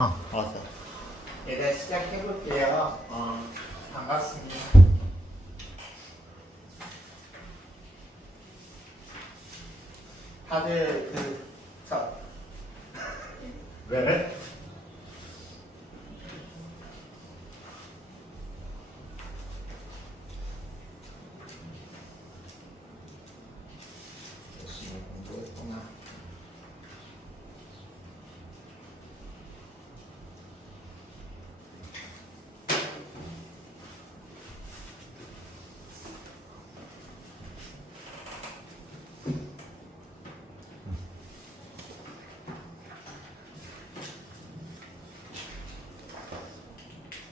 어서. 일단 시작해볼게요. 반갑습니다. 다들 왜? 열심히 공부했구나.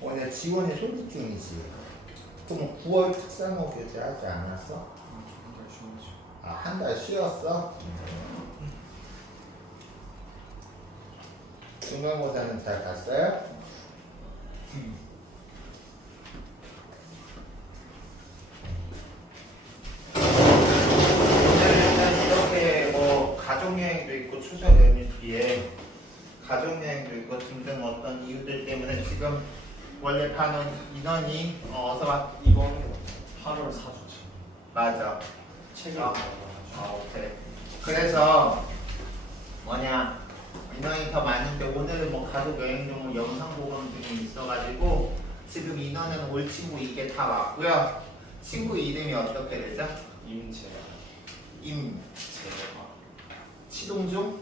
오늘 지원이 소집 중이지. 그럼 9월 특산호 교재 하지 않았어? 한 달 쉬었어? 중간고사는 잘 갔어요? 오늘은 이렇게 뭐 가족여행도 있고 추석 연휴 뒤에 가족여행도 있고 등등 어떤 이유들 때문에 지금 원래 가는 인원이 어서 와 이거 8월 4주차 맞아. 책을 오케이. 그래서 뭐냐 인원이 더 많은데 오늘은 뭐 가족 여행용 영상 보건 등이 있어가지고 지금 인원은 올 친구 이게 다 왔고요. 친구 이름이 어떻게 되죠? 임채 임채화 치동중?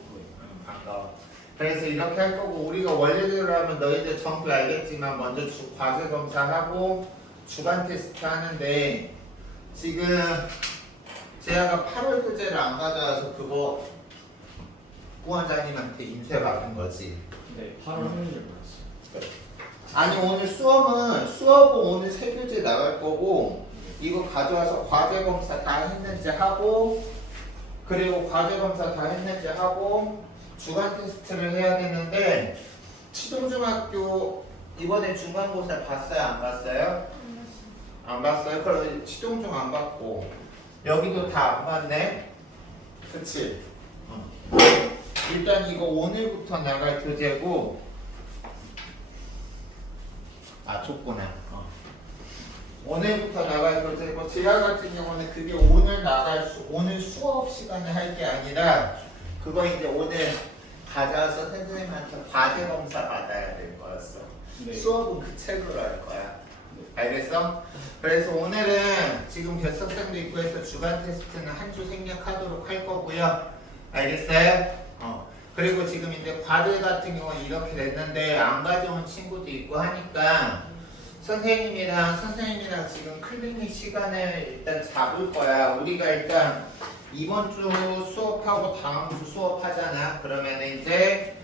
반가워. 그래서 이렇게 할 거고 우리가 원래대로 하면 너희들 전부 알겠지만 먼저 과제 검사하고 주간 테스트 하는데 지금 재아가 8월 교재를 안 가져와서 그거 부원장님한테 인쇄 받은 거지. 네 8월 화요일에 보냈어요. 아니 오늘 수업은 오늘 새 교재 나갈 거고 이거 가져와서 과제 검사 다 했는지 하고 그리고 과제 검사 다 했는지 하고 주간 테스트를 해야 되는데 치동중학교 이번에 중간고사 봤어요? 안 봤어요? 안 봤어요? 그럼 치동중 안 봤고 여기도 다 안 봤네? 그치? 일단 이거 오늘부터 나갈 교재고 줬구나. 오늘부터 나갈 교재고 재학 같은 경우는 그게 오늘 수업 시간에 할 게 아니라 그거 이제 오늘 가져와서 선생님한테 과제 검사 받아야 될 거였어. 네. 수업은 그 책으로 할 거야. 알겠어? 그래서 오늘은 지금 결석장도 있고 해서 주간 테스트는 한 주 생략하도록 할 거고요. 알겠어요? 그리고 지금 이제 과제 같은 경우는 이렇게 됐는데 안 가져온 친구도 있고 하니까 선생님이랑 지금 클리닉 시간을 일단 잡을 거야. 우리가 일단 이번 주 수업하고 다음 주 수업하잖아. 그러면 이제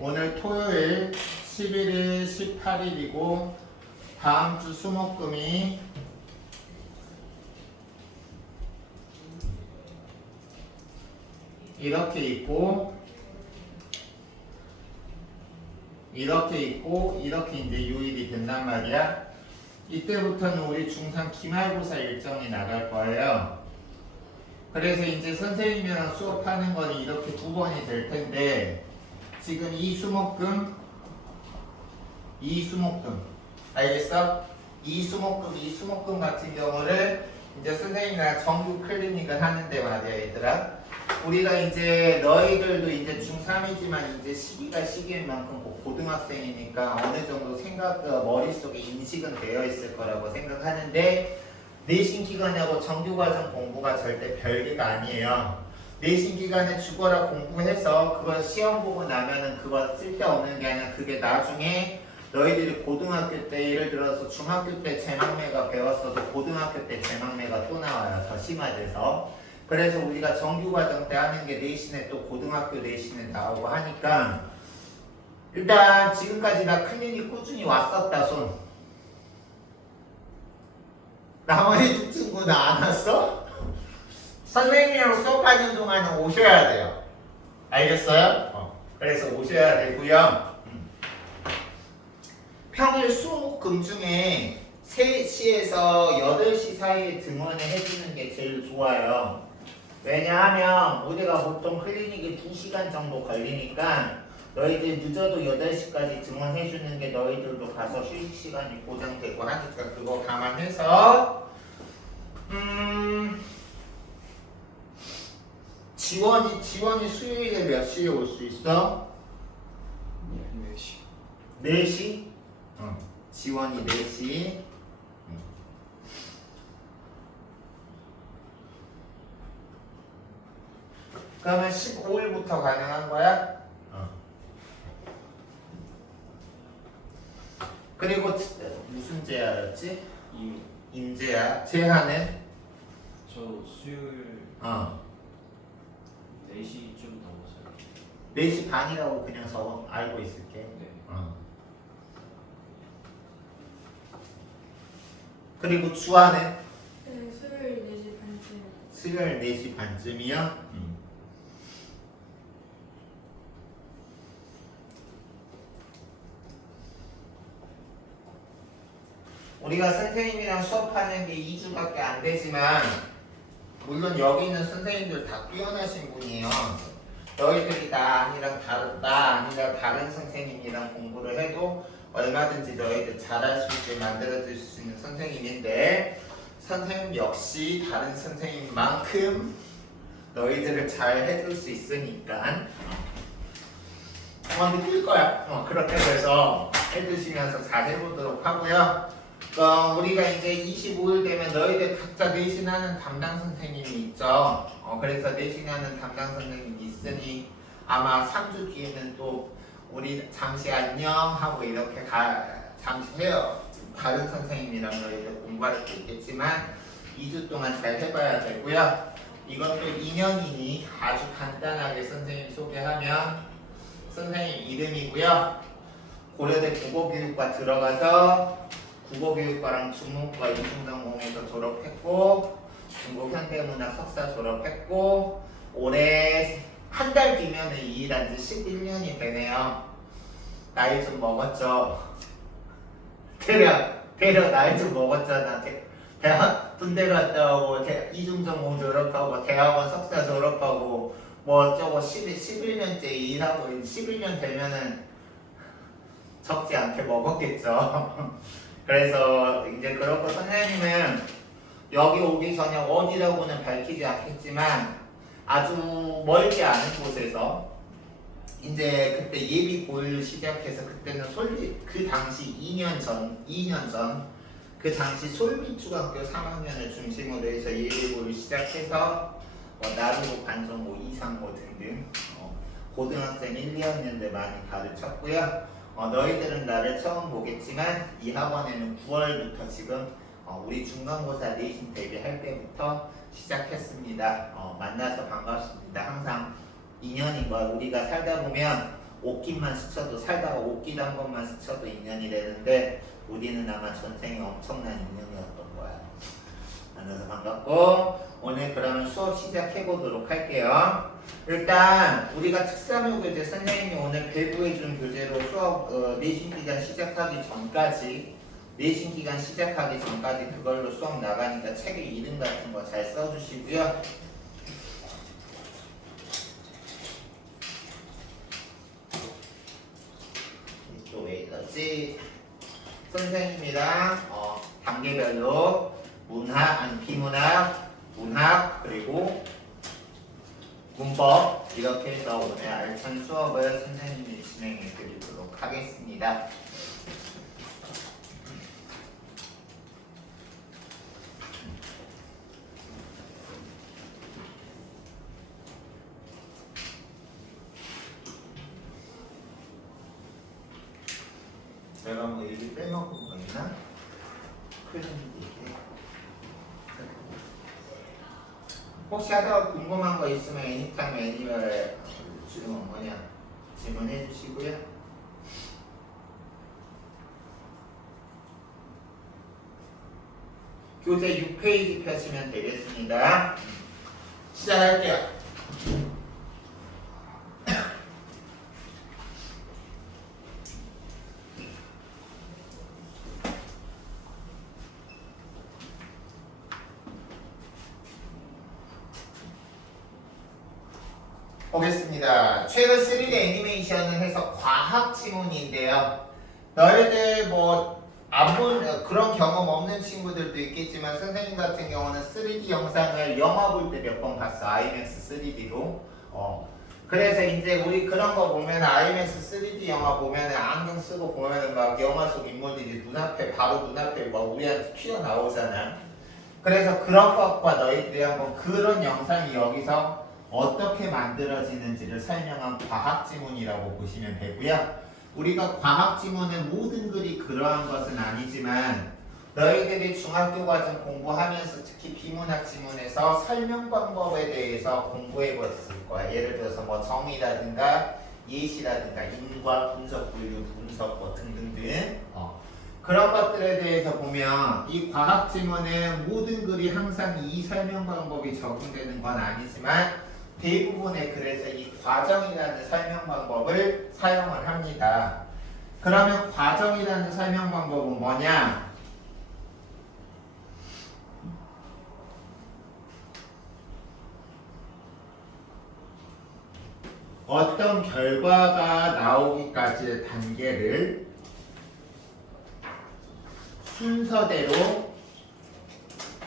오늘 토요일 11일, 18일이고 다음 주 수목금이 이렇게 있고 이렇게 이제 요일이 된단 말이야. 이때부터는 우리 중3 기말고사 일정이 나갈 거예요. 그래서 이제 선생님이랑 수업하는 건 이렇게 두 번이 될 텐데 지금 이 수목금 알겠어? 이 수목금 같은 경우를 이제 선생님이랑 정규 클리닉을 하는데 말이야 얘들아. 우리가 이제 너희들도 이제 중3이지만 이제 시기가 시기인 만큼 고등학생이니까 어느 정도 머릿속에 인식은 되어 있을 거라고 생각하는데 내신 기간하고 정규과정 공부가 절대 별개가 아니에요. 내신 기간에 죽어라 공부해서 그걸 시험 보고 나면은 그거 쓸데없는 게 아니라 그게 나중에 너희들이 고등학교 때 예를 들어서 중학교 때 제망매가 배웠어도 고등학교 때 제망매가 또 나와요. 더 심화돼서. 그래서 우리가 정규과정 때 하는 게 내신에 또 고등학교 내신에 나오고 하니까 일단 지금까지 나 클리닉 꾸준히 왔었다 손. 나머지 두 친구는 안 왔어? 선생님이랑 수업하는 동안은 오셔야 돼요. 알겠어요? 그래서 오셔야 되고요. 평일 수목금 중에 3시에서 8시 사이에 등원을 해주는 게 제일 좋아요. 왜냐하면 우리가 보통 클리닉이 2시간 정도 걸리니까 너희들 늦어도 8시까지 증원해주는 게 너희들도 가서 휴식 시간이 보장되고 하니까 그거 감안해서 지원이 수요일에 몇 시에 올 수 있어? 4시. 4시? 지원이 4시. 그러면 15일부터 가능한 거야? 그리고 무슨 제야였지? 임제야. 제한은? 저 수요일 4시쯤 넘어서요. 4시 반이라고 그냥 저 알고 있을게. 네. 그리고 주안은? 네, 수요일 4시 반쯤. 수요일 4시 반쯤이요? 우리가 선생님이랑 수업하는 게 2주밖에 안 되지만 물론 여기 있는 선생님들 다 뛰어나신 분이에요. 너희들이 나 아니라 다른 선생님이랑 공부를 해도 얼마든지 너희들 잘할 수 있게 만들어줄 수 있는 선생님인데 선생님 역시 다른 선생님만큼 너희들을 잘 해줄 수 있으니까 느낄 거야. 그렇게 해서 해주시면서 잘 해보도록 하고요. 우리가 이제 25일 되면 너희들 각자 내신하는 담당 선생님이 있죠. 그래서 내신하는 담당 선생님이 있으니 아마 3주 뒤에는 또 우리 잠시 안녕 하고 이렇게 잠시 해요. 다른 선생님이랑 너희들 공부할 수 있겠지만 2주 동안 잘 해봐야 되고요. 이것도 2년이니 아주 간단하게 선생님 소개하면 선생님 이름이고요. 고려대 국어교육과 들어가서 국어교육과랑 중문과 이중전공에서 졸업했고 중국 현대문학 석사 졸업했고 올해 한 달 뒤면은 이 일한 지 11년이 되네요. 나이 좀 먹었죠? 대략 나이 좀 먹었잖아. 대학 군대 갔다 오고 이중전공 졸업하고 대학원 석사 졸업하고 뭐 어쩌고 11년째 일하고 11년 되면은 적지 않게 먹었겠죠. 그래서 이제 그렇고 선생님은 여기 오기 전에 어디라고는 밝히지 않겠지만 아주 멀지 않은 곳에서 이제 그때 예비 고일로 시작해서 그때는 그 당시 2년 전 그 당시 솔미중학교 3학년을 중심으로 해서 예비 고일 시작해서 나루고 반정고 이상고 등등 고등학생 1, 2학년들 많이 가르쳤고요. 너희들은 나를 처음 보겠지만 이 학원에는 9월부터 지금 우리 중간고사 내신 대비할 때부터 시작했습니다. 만나서 반갑습니다. 항상 인연인 거야. 우리가 살다 보면 옷깃만 스쳐도 살다가 옷깃 한 번만 스쳐도 인연이 되는데 우리는 아마 전생에 엄청난 인연이었던 거야. 만나서 반갑고 오늘 그러면 수업 시작해 보도록 할게요. 일단 우리가 특사묘 교재 선생님이 오늘 배부해준 교재로 수업 내신 기간 시작하기 전까지 그걸로 수업 나가니까 책의 이름 같은 거 잘 써주시고요. 또 왜 이러지? 선생님이랑 단계별로 비문학, 문학 그리고 문법 이렇게 해서 오늘 알찬 수업을 선생님이 진행해 드리도록 하겠습니다. 내가 뭐 얘기 빼먹은 거 있나? 혹시 하다가 궁금한 거 있으면 애니타임 애니얼에 질문해 주시고요. 교재 6페이지 펴시면 되겠습니다. 시작할게요. 보겠습니다. 최근 3D 애니메이션을 해서 과학 지문인데요. 너희들 뭐 안 본 그런 경험 없는 친구들도 있겠지만 선생님 같은 경우는 3D 영상을 영화 볼 때 몇 번 봤어. IMAX 3D로. 그래서 이제 우리 그런 거 보면 IMAX 3D 영화 보면 안경 쓰고 보면은 막 영화 속 인물들이 눈앞에 바로 눈앞에 막 우리한테 튀어나오잖아. 그래서 그런 것과 너희들이 한번 그런 영상이 여기서 어떻게 만들어지는지를 설명한 과학 지문이라고 보시면 되고요. 우리가 과학 지문은 모든 글이 그러한 것은 아니지만 너희들이 중학교 과정 공부하면서 특히 비문학 지문에서 설명 방법에 대해서 공부해 봤을 거야. 예를 들어서 뭐 정의라든가 예시라든가 인과 분석 분류 분석 뭐 등등등 그런 것들에 대해서 보면 이 과학 지문은 모든 글이 항상 이 설명 방법이 적용되는 건 아니지만 대부분의 글에서 이 과정이라는 설명 방법을 사용을 합니다. 그러면 과정이라는 설명 방법은 뭐냐? 어떤 결과가 나오기까지의 단계를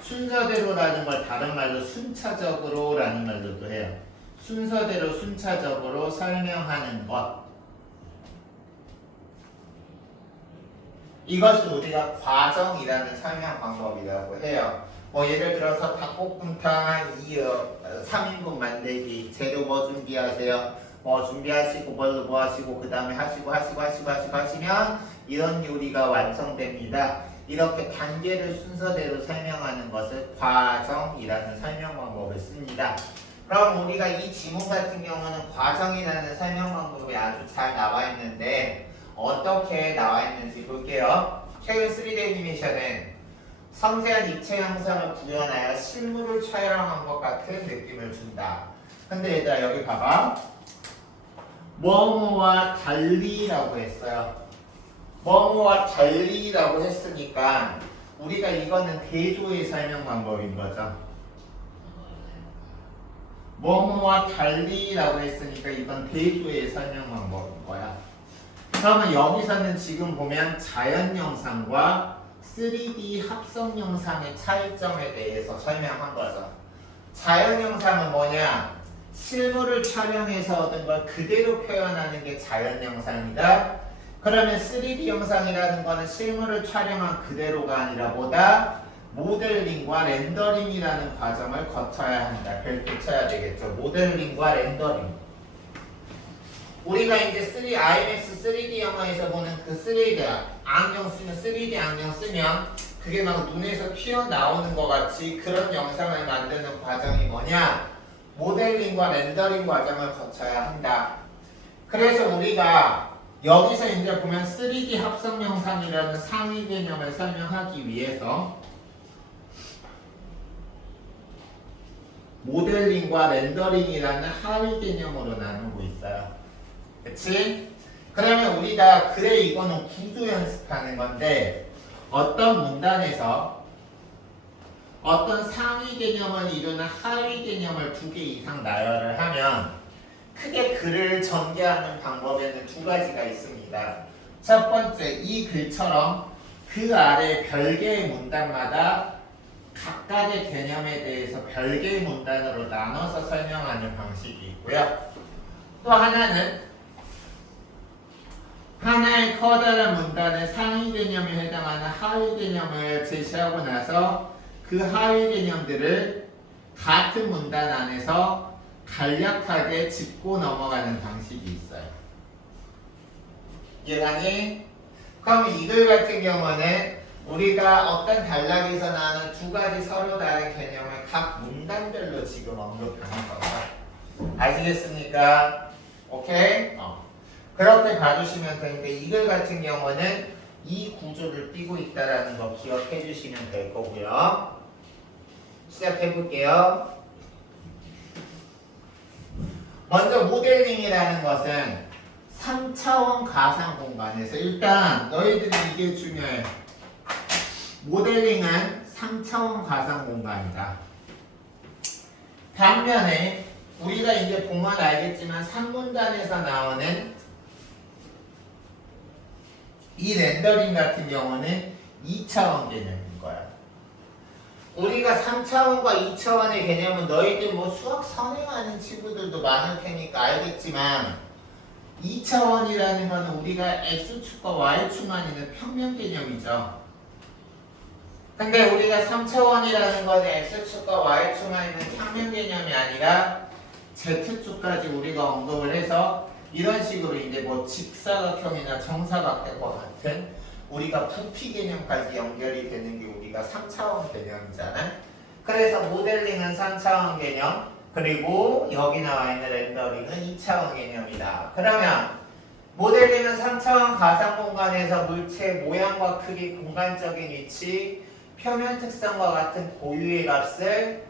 순서대로라는 걸 다른 말로 순차적으로라는 말로도 해요. 순서대로 순차적으로 설명하는 것. 이것을 우리가 과정이라는 설명 방법이라고 해요. 뭐 예를 들어서 닭볶음탕 3인분 만들기 재료 뭐 준비하세요. 뭐 준비하시고 뭘로 뭐 하시고 그 다음에 하시면 이런 요리가 완성됩니다. 이렇게 단계를 순서대로 설명하는 것을 과정이라는 설명 방법을 씁니다. 그럼 우리가 이 지문 같은 경우는 과정이라는 설명 방법이 아주 잘 나와 있는데 어떻게 나와 있는지 볼게요. 최근 3D 애니메이션은 섬세한 입체 형상을 구현하여 실물을 촬영한 것 같은 느낌을 준다. 근데 얘들아 여기 봐봐. 뭐뭐와 달리라고 했어요. 뭐뭐와 달리라고 했으니까 우리가 이거는 대조의 설명 방법인 거죠. 뭐뭐와 달리라고 했으니까 이건 대조의 설명 방법인 거야. 그러면 여기서는 지금 보면 자연 영상과 3D 합성 영상의 차이점에 대해서 설명한 거죠. 자연 영상은 뭐냐? 실물을 촬영해서 얻은 걸 그대로 표현하는 게 자연 영상이다. 그러면 3D 영상이라는 거는 실물을 촬영한 그대로가 아니라 뭐다? 모델링과 렌더링이라는 과정을 거쳐야 한다. 별표 쳐야 되겠죠. 모델링과 렌더링. 우리가 이제 IMAX 3D 영화에서 보는 그 3D 안경 쓰면 3D 안경 쓰면 그게 막 눈에서 튀어나오는 것 같이 그런 영상을 만드는 과정이 뭐냐? 모델링과 렌더링 과정을 거쳐야 한다. 그래서 우리가 여기서 이제 보면 3D 합성 영상이라는 상위 개념을 설명하기 위해서 모델링과 렌더링이라는 하위 개념으로 나누고 있어요. 그치? 그러면 우리가 그래 이거는 구조 연습하는 건데 어떤 문단에서 어떤 상위 개념을 이루는 하위 개념을 2개 이상 나열을 하면 크게 글을 전개하는 방법에는 2가지가 있습니다. 첫 번째, 이 글처럼 그 아래 별개의 문단마다 각각의 개념에 대해서 별개의 문단으로 나눠서 설명하는 방식이 있고요. 또 하나는 하나의 커다란 문단의 상위 개념에 해당하는 하위 개념을 제시하고 나서 그 하위 개념들을 같은 문단 안에서 간략하게 짚고 넘어가는 방식이 있어요. 이해가니? 그럼 이 글 같은 경우는 우리가 어떤 단락에서 나오는 2가지 서로 다른 개념을 각 문단별로 지금 언급하는 거예요. 아시겠습니까? 오케이? 그렇게 봐주시면 되는데 이 글 같은 경우는 이 구조를 띠고 있다는 거 기억해 주시면 될 거고요. 시작해 볼게요. 먼저 모델링이라는 것은 3차원 가상 공간에서 일단 너희들이 이게 중요해. 모델링은 3차원 가상 공간이다. 반면에 우리가 이제 보면 알겠지만 3문단에서 나오는 이 렌더링 같은 경우는 2차원 개념인 거야. 우리가 3차원과 2차원의 개념은 너희들 뭐 수학 선행하는 친구들도 많을 테니까 알겠지만 2차원이라는 거는 우리가 X축과 Y축만 있는 평면 개념이죠. 근데 우리가 3차원이라는 거는 X축과 Y축만 있는 평면 개념이 아니라 Z축까지 우리가 언급을 해서 이런 식으로 이제 뭐 직사각형이나 정사각형과 같은 우리가 부피 개념까지 연결이 되는 게 우리가 3차원 개념이잖아. 그래서 모델링은 3차원 개념, 그리고 여기 나와 있는 렌더링은 2차원 개념이다. 그러면 모델링은 3차원 가상 공간에서 물체의 모양과 크기, 공간적인 위치, 표면 특성과 같은 고유의 값을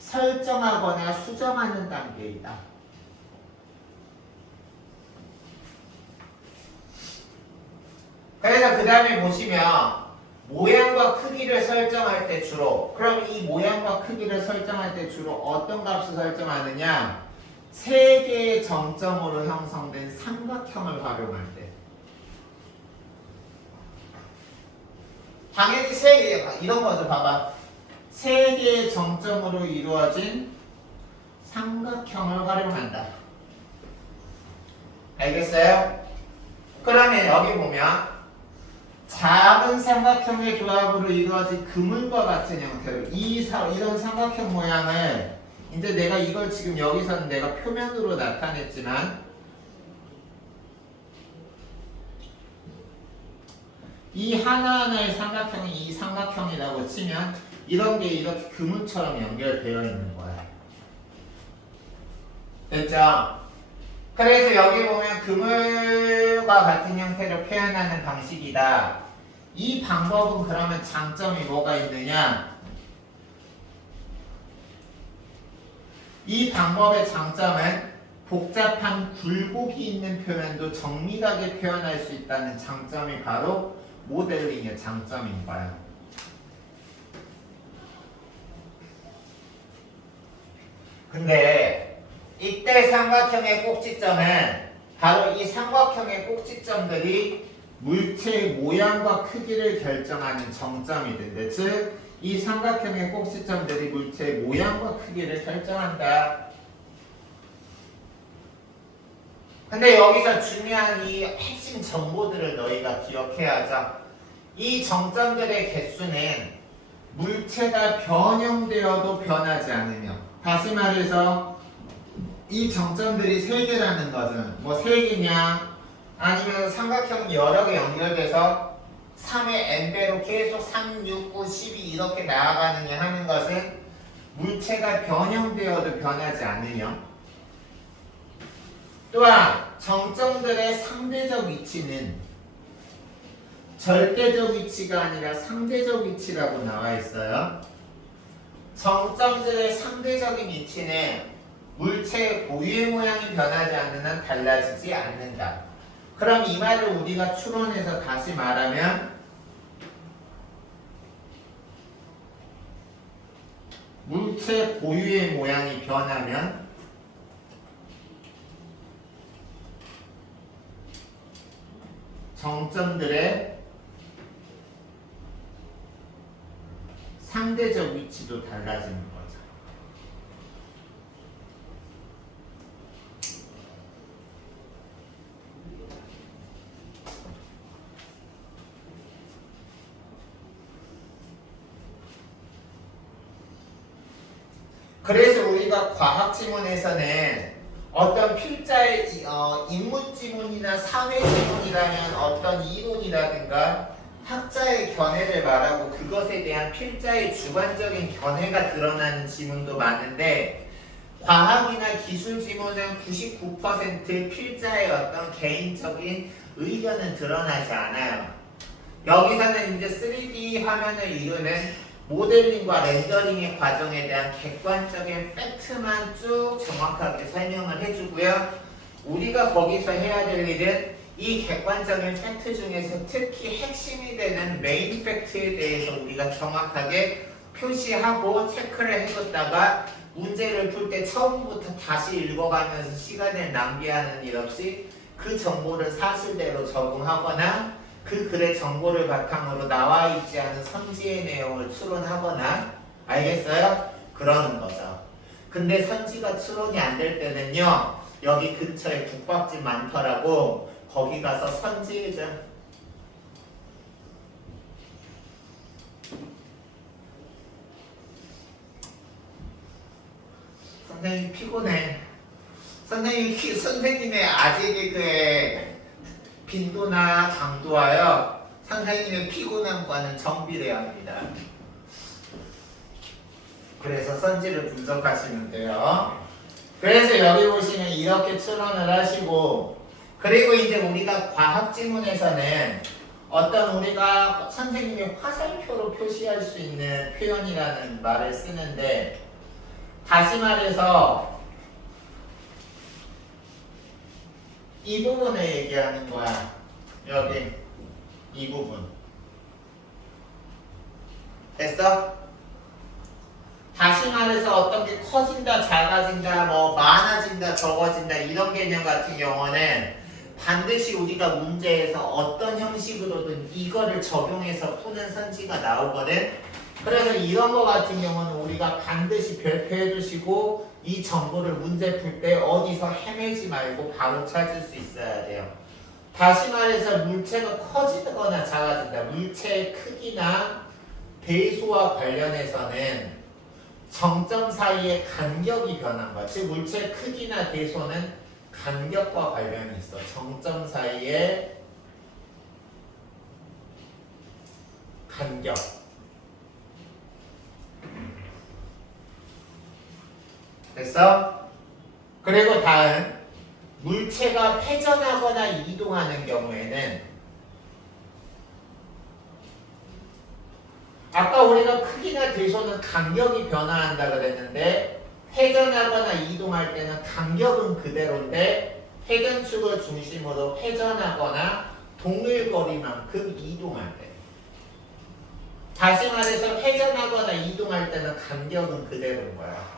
설정하거나 수정하는 단계이다. 그래서 그 다음에 보시면 모양과 크기를 설정할 때 주로, 그럼 이 모양과 크기를 설정할 때 주로 어떤 값을 설정하느냐? 세 개의 정점으로 형성된 삼각형을 활용할 때. 당연히 세 개, 이런 거죠. 봐봐. 세 개의 정점으로 이루어진 삼각형을 활용한다. 알겠어요? 그러면 여기 보면 작은 삼각형의 조합으로 이루어진 그물과 같은 형태로 이런 삼각형 모양을 이제 내가 이걸 지금 여기서는 내가 표면으로 나타냈지만 이 하나하나의 삼각형이 이 삼각형이라고 치면 이런 게 이렇게 그물처럼 연결되어 있는 거야. 됐죠? 그래서 여기 보면 그물과 같은 형태로 표현하는 방식이다. 이 방법은 그러면 장점이 뭐가 있느냐? 이 방법의 장점은 복잡한 굴곡이 있는 표현도 정밀하게 표현할 수 있다는 장점이 바로 모델링의 장점인 거야. 근데 이때 삼각형의 꼭지점은 바로 이 삼각형의 꼭지점들이 물체의 모양과 크기를 결정하는 정점이던데, 즉 이 삼각형의 꼭지점들이 물체의 모양과 크기를 결정한다. 근데 여기서 중요한 이 핵심 정보들을 너희가 기억해야죠. 이 정점들의 개수는 물체가 변형되어도 변하지 않으며, 다시 말해서 이 정점들이 3개라는 것은 뭐 3개냐 아니면 삼각형이 여러 개 연결돼서 3의 n배로 계속 3, 6, 9, 12 이렇게 나아가느냐 하는 것은 물체가 변형되어도 변하지 않으며, 또한 정점들의 상대적 위치는 절대적 위치가 아니라 상대적 위치라고 나와 있어요. 정점들의 상대적인 위치는 물체의 고유의 모양이 변하지 않는 한 달라지지 않는다. 그럼 이 말을 우리가 추론해서 다시 말하면 물체 고유의 모양이 변하면 정점들의 상대적 위치도 달라지는 거죠. 그래서 우리가 과학 지문에서는 어떤 필자의 인문 지문이나 사회 지문이라면 어떤 이론이라든가 학자의 견해를 말하고 그것에 대한 필자의 주관적인 견해가 드러나는 지문도 많은데, 과학이나 기술 지문은 99% 필자의 어떤 개인적인 의견은 드러나지 않아요. 여기서는 이제 3D 화면을 이루는 모델링과 렌더링의 과정에 대한 객관적인 팩트만 쭉 정확하게 설명을 해주고요. 우리가 거기서 해야 될 일은 이 객관적인 팩트 중에서 특히 핵심이 되는 메인 팩트에 대해서 우리가 정확하게 표시하고 체크를 해줬다가 문제를 풀 때 처음부터 다시 읽어가면서 시간을 낭비하는 일 없이 그 정보를 사실대로 적응하거나 그 글의 정보를 바탕으로 나와 있지 않은 선지의 내용을 추론하거나 알겠어요? 그러는 거죠. 근데 선지가 추론이 안 될 때는요. 여기 근처에 국밥집 많더라고. 거기 가서 선지 좀 선생님 피곤해. 선생님의 아재 개그의 빈도나 강도하여 선생님의 피곤함과는 정비례합니다. 그래서 선지를 분석하시면 돼요. 그래서 여기 보시면 이렇게 추론을 하시고, 그리고 이제 우리가 과학 지문에서는 어떤 우리가 선생님이 화살표로 표시할 수 있는 표현이라는 말을 쓰는데, 다시 말해서 이 부분을 얘기하는 거야. 여기 이 부분. 됐어? 다시 말해서 어떤 게 커진다, 작아진다, 뭐 많아진다, 적어진다 이런 개념 같은 경우는 반드시 우리가 문제에서 어떤 형식으로든 이거를 적용해서 푸는 선지가 나오거든. 그래서 이런 거 같은 경우는 우리가 반드시 별표해 주시고 이 정보를 문제 풀 때 어디서 헤매지 말고 바로 찾을 수 있어야 돼요. 다시 말해서 물체가 커지거나 작아진다. 물체의 크기나 배수와 관련해서는 정점 사이의 간격이 변한 거야. 즉 물체의 크기나 배수는 간격과 관련이 있어. 정점 사이의 간격. 됐어? 그리고 다음 물체가 회전하거나 이동하는 경우에는 아까 우리가 크기나 대소는 간격이 변화한다 그랬는데 회전하거나 이동할 때는 간격은 그대로인데 회전축을 중심으로 회전하거나 동일거리만큼 이동할 때, 다시 말해서 회전하거나 이동할 때는 간격은 그대로인 거야.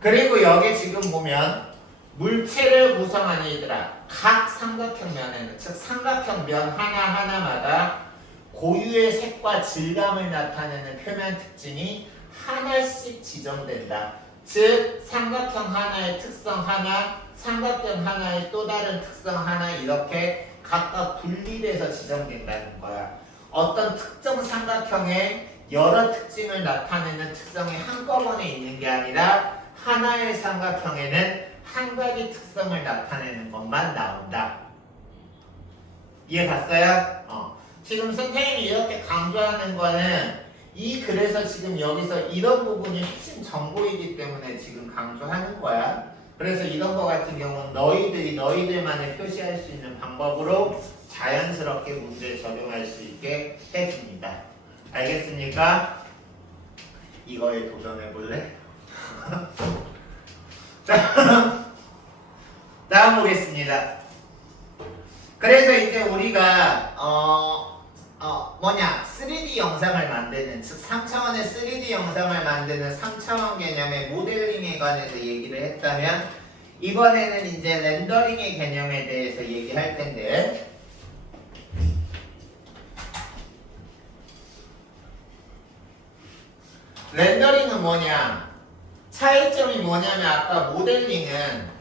그리고 여기 지금 보면 물체를 구성하는 얘들아, 각 삼각형 면에는, 즉 삼각형 면 하나하나마다 고유의 색과 질감을 나타내는 표면 특징이 하나씩 지정된다. 즉 삼각형 하나의 특성 하나, 삼각형 하나의 또 다른 특성 하나, 이렇게 각각 분리돼서 지정된다는 거야. 어떤 특정 삼각형의 여러 특징을 나타내는 특성이 한꺼번에 있는 게 아니라 하나의 삼각형에는 한 가지 특성을 나타내는 것만 나온다. 이해 갔어요? 지금 선생님이 이렇게 강조하는 거는 이 글에서 지금 여기서 이런 부분이 핵심 정보이기 때문에 지금 강조하는 거야. 그래서 이런 거 같은 경우는 너희들이 너희들만의 표시할 수 있는 방법으로 자연스럽게 문제에 적용할 수 있게 해줍니다. 알겠습니까? 이거에 도전해 볼래? 자, 다음 보겠습니다. 그래서 이제 우리가 3D 영상을 만드는, 즉 3차원의 3D 영상을 만드는 3차원 개념의 모델링에 관해서 얘기를 했다면, 이번에는 이제 렌더링의 개념에 대해서 얘기할 텐데, 렌더링은 뭐냐? 차이점이 뭐냐면 아까 모델링은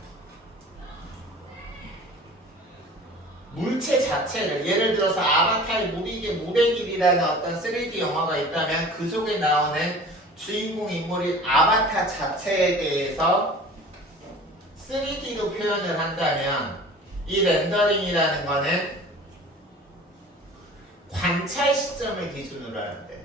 물체 자체를, 예를 들어서 아바타의 무리개 모델길이라는 어떤 3D 영화가 있다면 그 속에 나오는 주인공 인물인 아바타 자체에 대해서 3D로 표현을 한다면 이 렌더링이라는 거는 관찰 시점을 기준으로 하는데,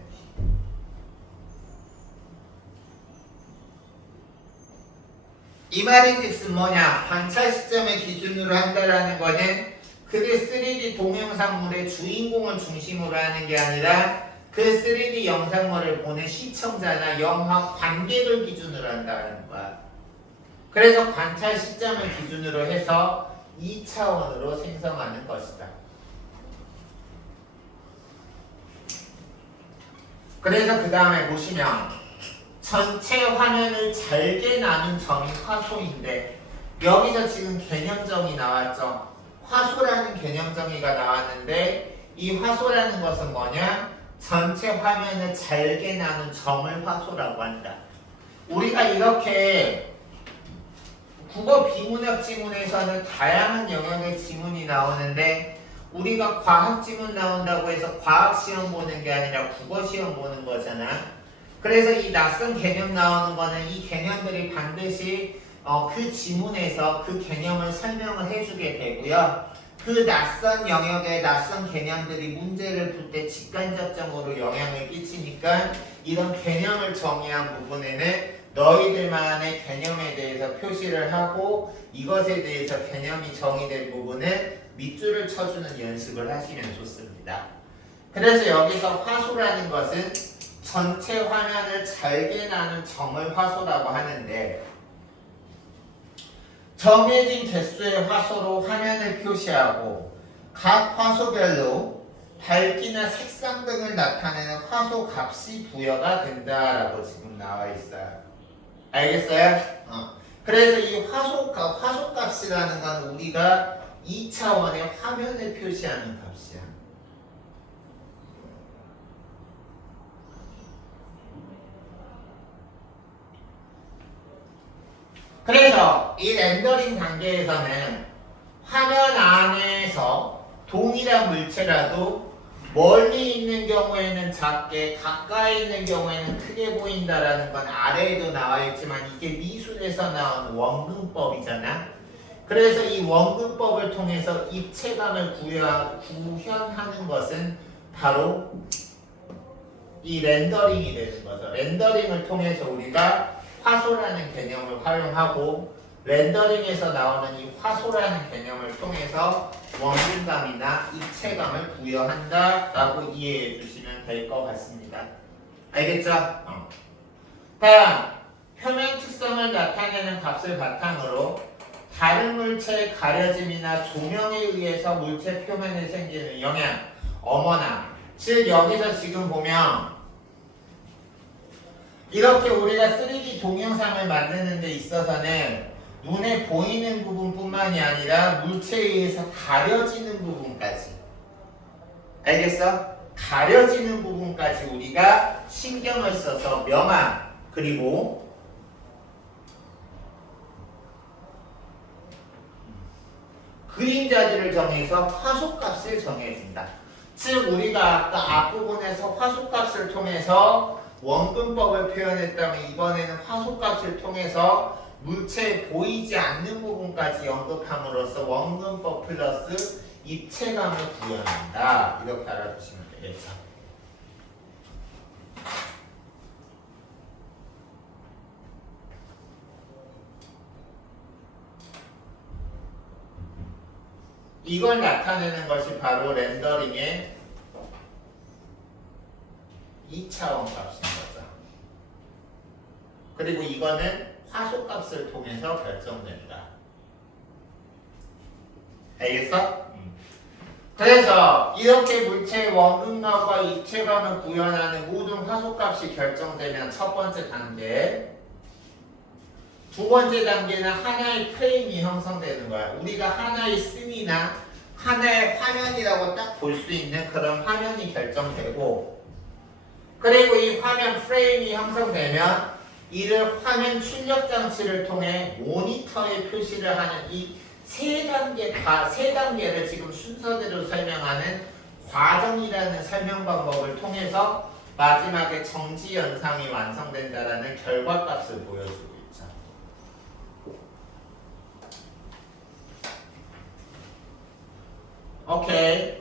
이 말인즉슨 뭐냐? 관찰 시점을 기준으로 한다라는 거는 그게 3D 동영상물의 주인공을 중심으로 하는 게 아니라 그 3D 영상물을 보는 시청자나 영화 관객을 기준으로 한다는 거야. 그래서 관찰 시점을 기준으로 해서 2차원으로 생성하는 것이다. 그래서 그 다음에 보시면 전체 화면을 잘게 나눈 점이 화소인데 여기서 지금 개념정의 나왔죠. 화소라는 개념정의가 나왔는데 이 화소라는 것은 뭐냐? 전체 화면을 잘게 나눈 점을 화소라고 한다. 우리가 이렇게 국어 비문학 지문에서는 다양한 영역의 지문이 나오는데 우리가 과학 지문 나온다고 해서 과학 시험 보는 게 아니라 국어 시험 보는 거잖아. 그래서 이 낯선 개념 나오는 거는 이 개념들이 반드시 그 지문에서 그 개념을 설명을 해주게 되고요. 그 낯선 영역의 낯선 개념들이 문제를 풀 때 직간접적으로 영향을 끼치니까 이런 개념을 정의한 부분에는 너희들만의 개념에 대해서 표시를 하고 이것에 대해서 개념이 정의된 부분은 밑줄을 쳐주는 연습을 하시면 좋습니다. 그래서 여기서 화소라는 것은 전체 화면을 잘게 나눈 점을 화소라고 하는데 정해진 개수의 화소로 화면을 표시하고 각 화소별로 밝기나 색상 등을 나타내는 화소 값이 부여가 된다라고 지금 나와 있어요. 알겠어요? 그래서 이 화소 값이라는 건 우리가 2차원의 화면을 표시하는 값이야. 그래서 이 렌더링 단계에서는 화면 안에서 동일한 물체라도 멀리 있는 경우에는 작게, 가까이 있는 경우에는 크게 보인다라는 건 아래에도 나와 있지만 이게 미술에서 나온 원근법이잖아. 그래서 이 원근법을 통해서 입체감을 구현하는 것은 바로 이 렌더링이 되는 거죠. 렌더링을 통해서 우리가 화소라는 개념을 활용하고 렌더링에서 나오는 이 화소라는 개념을 통해서 원근감이나 입체감을 부여한다 라고 이해해 주시면 될 것 같습니다. 알겠죠? 다음, 표면 특성을 나타내는 값을 바탕으로 다른 물체의 가려짐이나 조명에 의해서 물체 표면에 생기는 영향, 어머나. 즉 여기서 지금 보면 이렇게 우리가 3D 동영상을 만드는 데 있어서는 눈에 보이는 부분뿐만이 아니라 물체에 의해서 가려지는 부분까지, 알겠어? 가려지는 부분까지 우리가 신경을 써서 명암 그리고 그림자들을 정해서 화소값을 정해준다. 즉 우리가 아까 앞부분에서 화소값을 통해서 원근법을 표현했다면 이번에는 화소값을 통해서 물체에 보이지 않는 부분까지 언급함으로써 원근법 플러스 입체감을 구현한다. 이렇게 알아두시면 되겠죠. 이걸 나타내는 것이 바로 렌더링의 2차원 값인 거죠. 그리고 이거는 화소값을 통해서 결정된다. 알겠어? 그래서 이렇게 물체의 원근감과 입체감을 구현하는 모든 화소값이 결정되면 첫 번째 단계, 두 번째 단계는 하나의 프레임이 형성되는 거야. 우리가 하나의 씬이나 하나의 화면이라고 딱 볼 수 있는 그런 화면이 결정되고, 그리고 이 화면 프레임이 형성되면 이를 화면 출력 장치를 통해 모니터에 표시를 하는 이 세 단계를 지금 순서대로 설명하는 과정이라는 설명 방법을 통해서 마지막에 정지 현상이 완성된다라는 결과값을 보여주고 있죠. 오케이.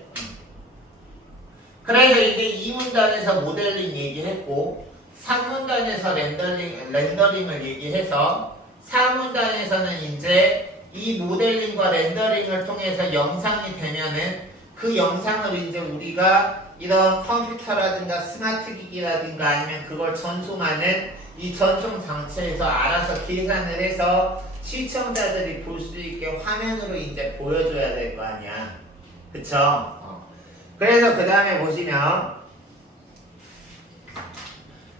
그래서 이게 2문단에서 모델링 얘기했고 3문단에서 렌더링을 얘기해서 4문단에서는 이제 이 모델링과 렌더링을 통해서 영상이 되면은 그 영상을 이제 우리가 이런 컴퓨터라든가 스마트 기기라든가 아니면 그걸 전송하는 이 전송 장치에서 알아서 계산을 해서 시청자들이 볼 수 있게 화면으로 이제 보여줘야 될 거 아니야. 그쵸? 그래서 그 다음에 보시면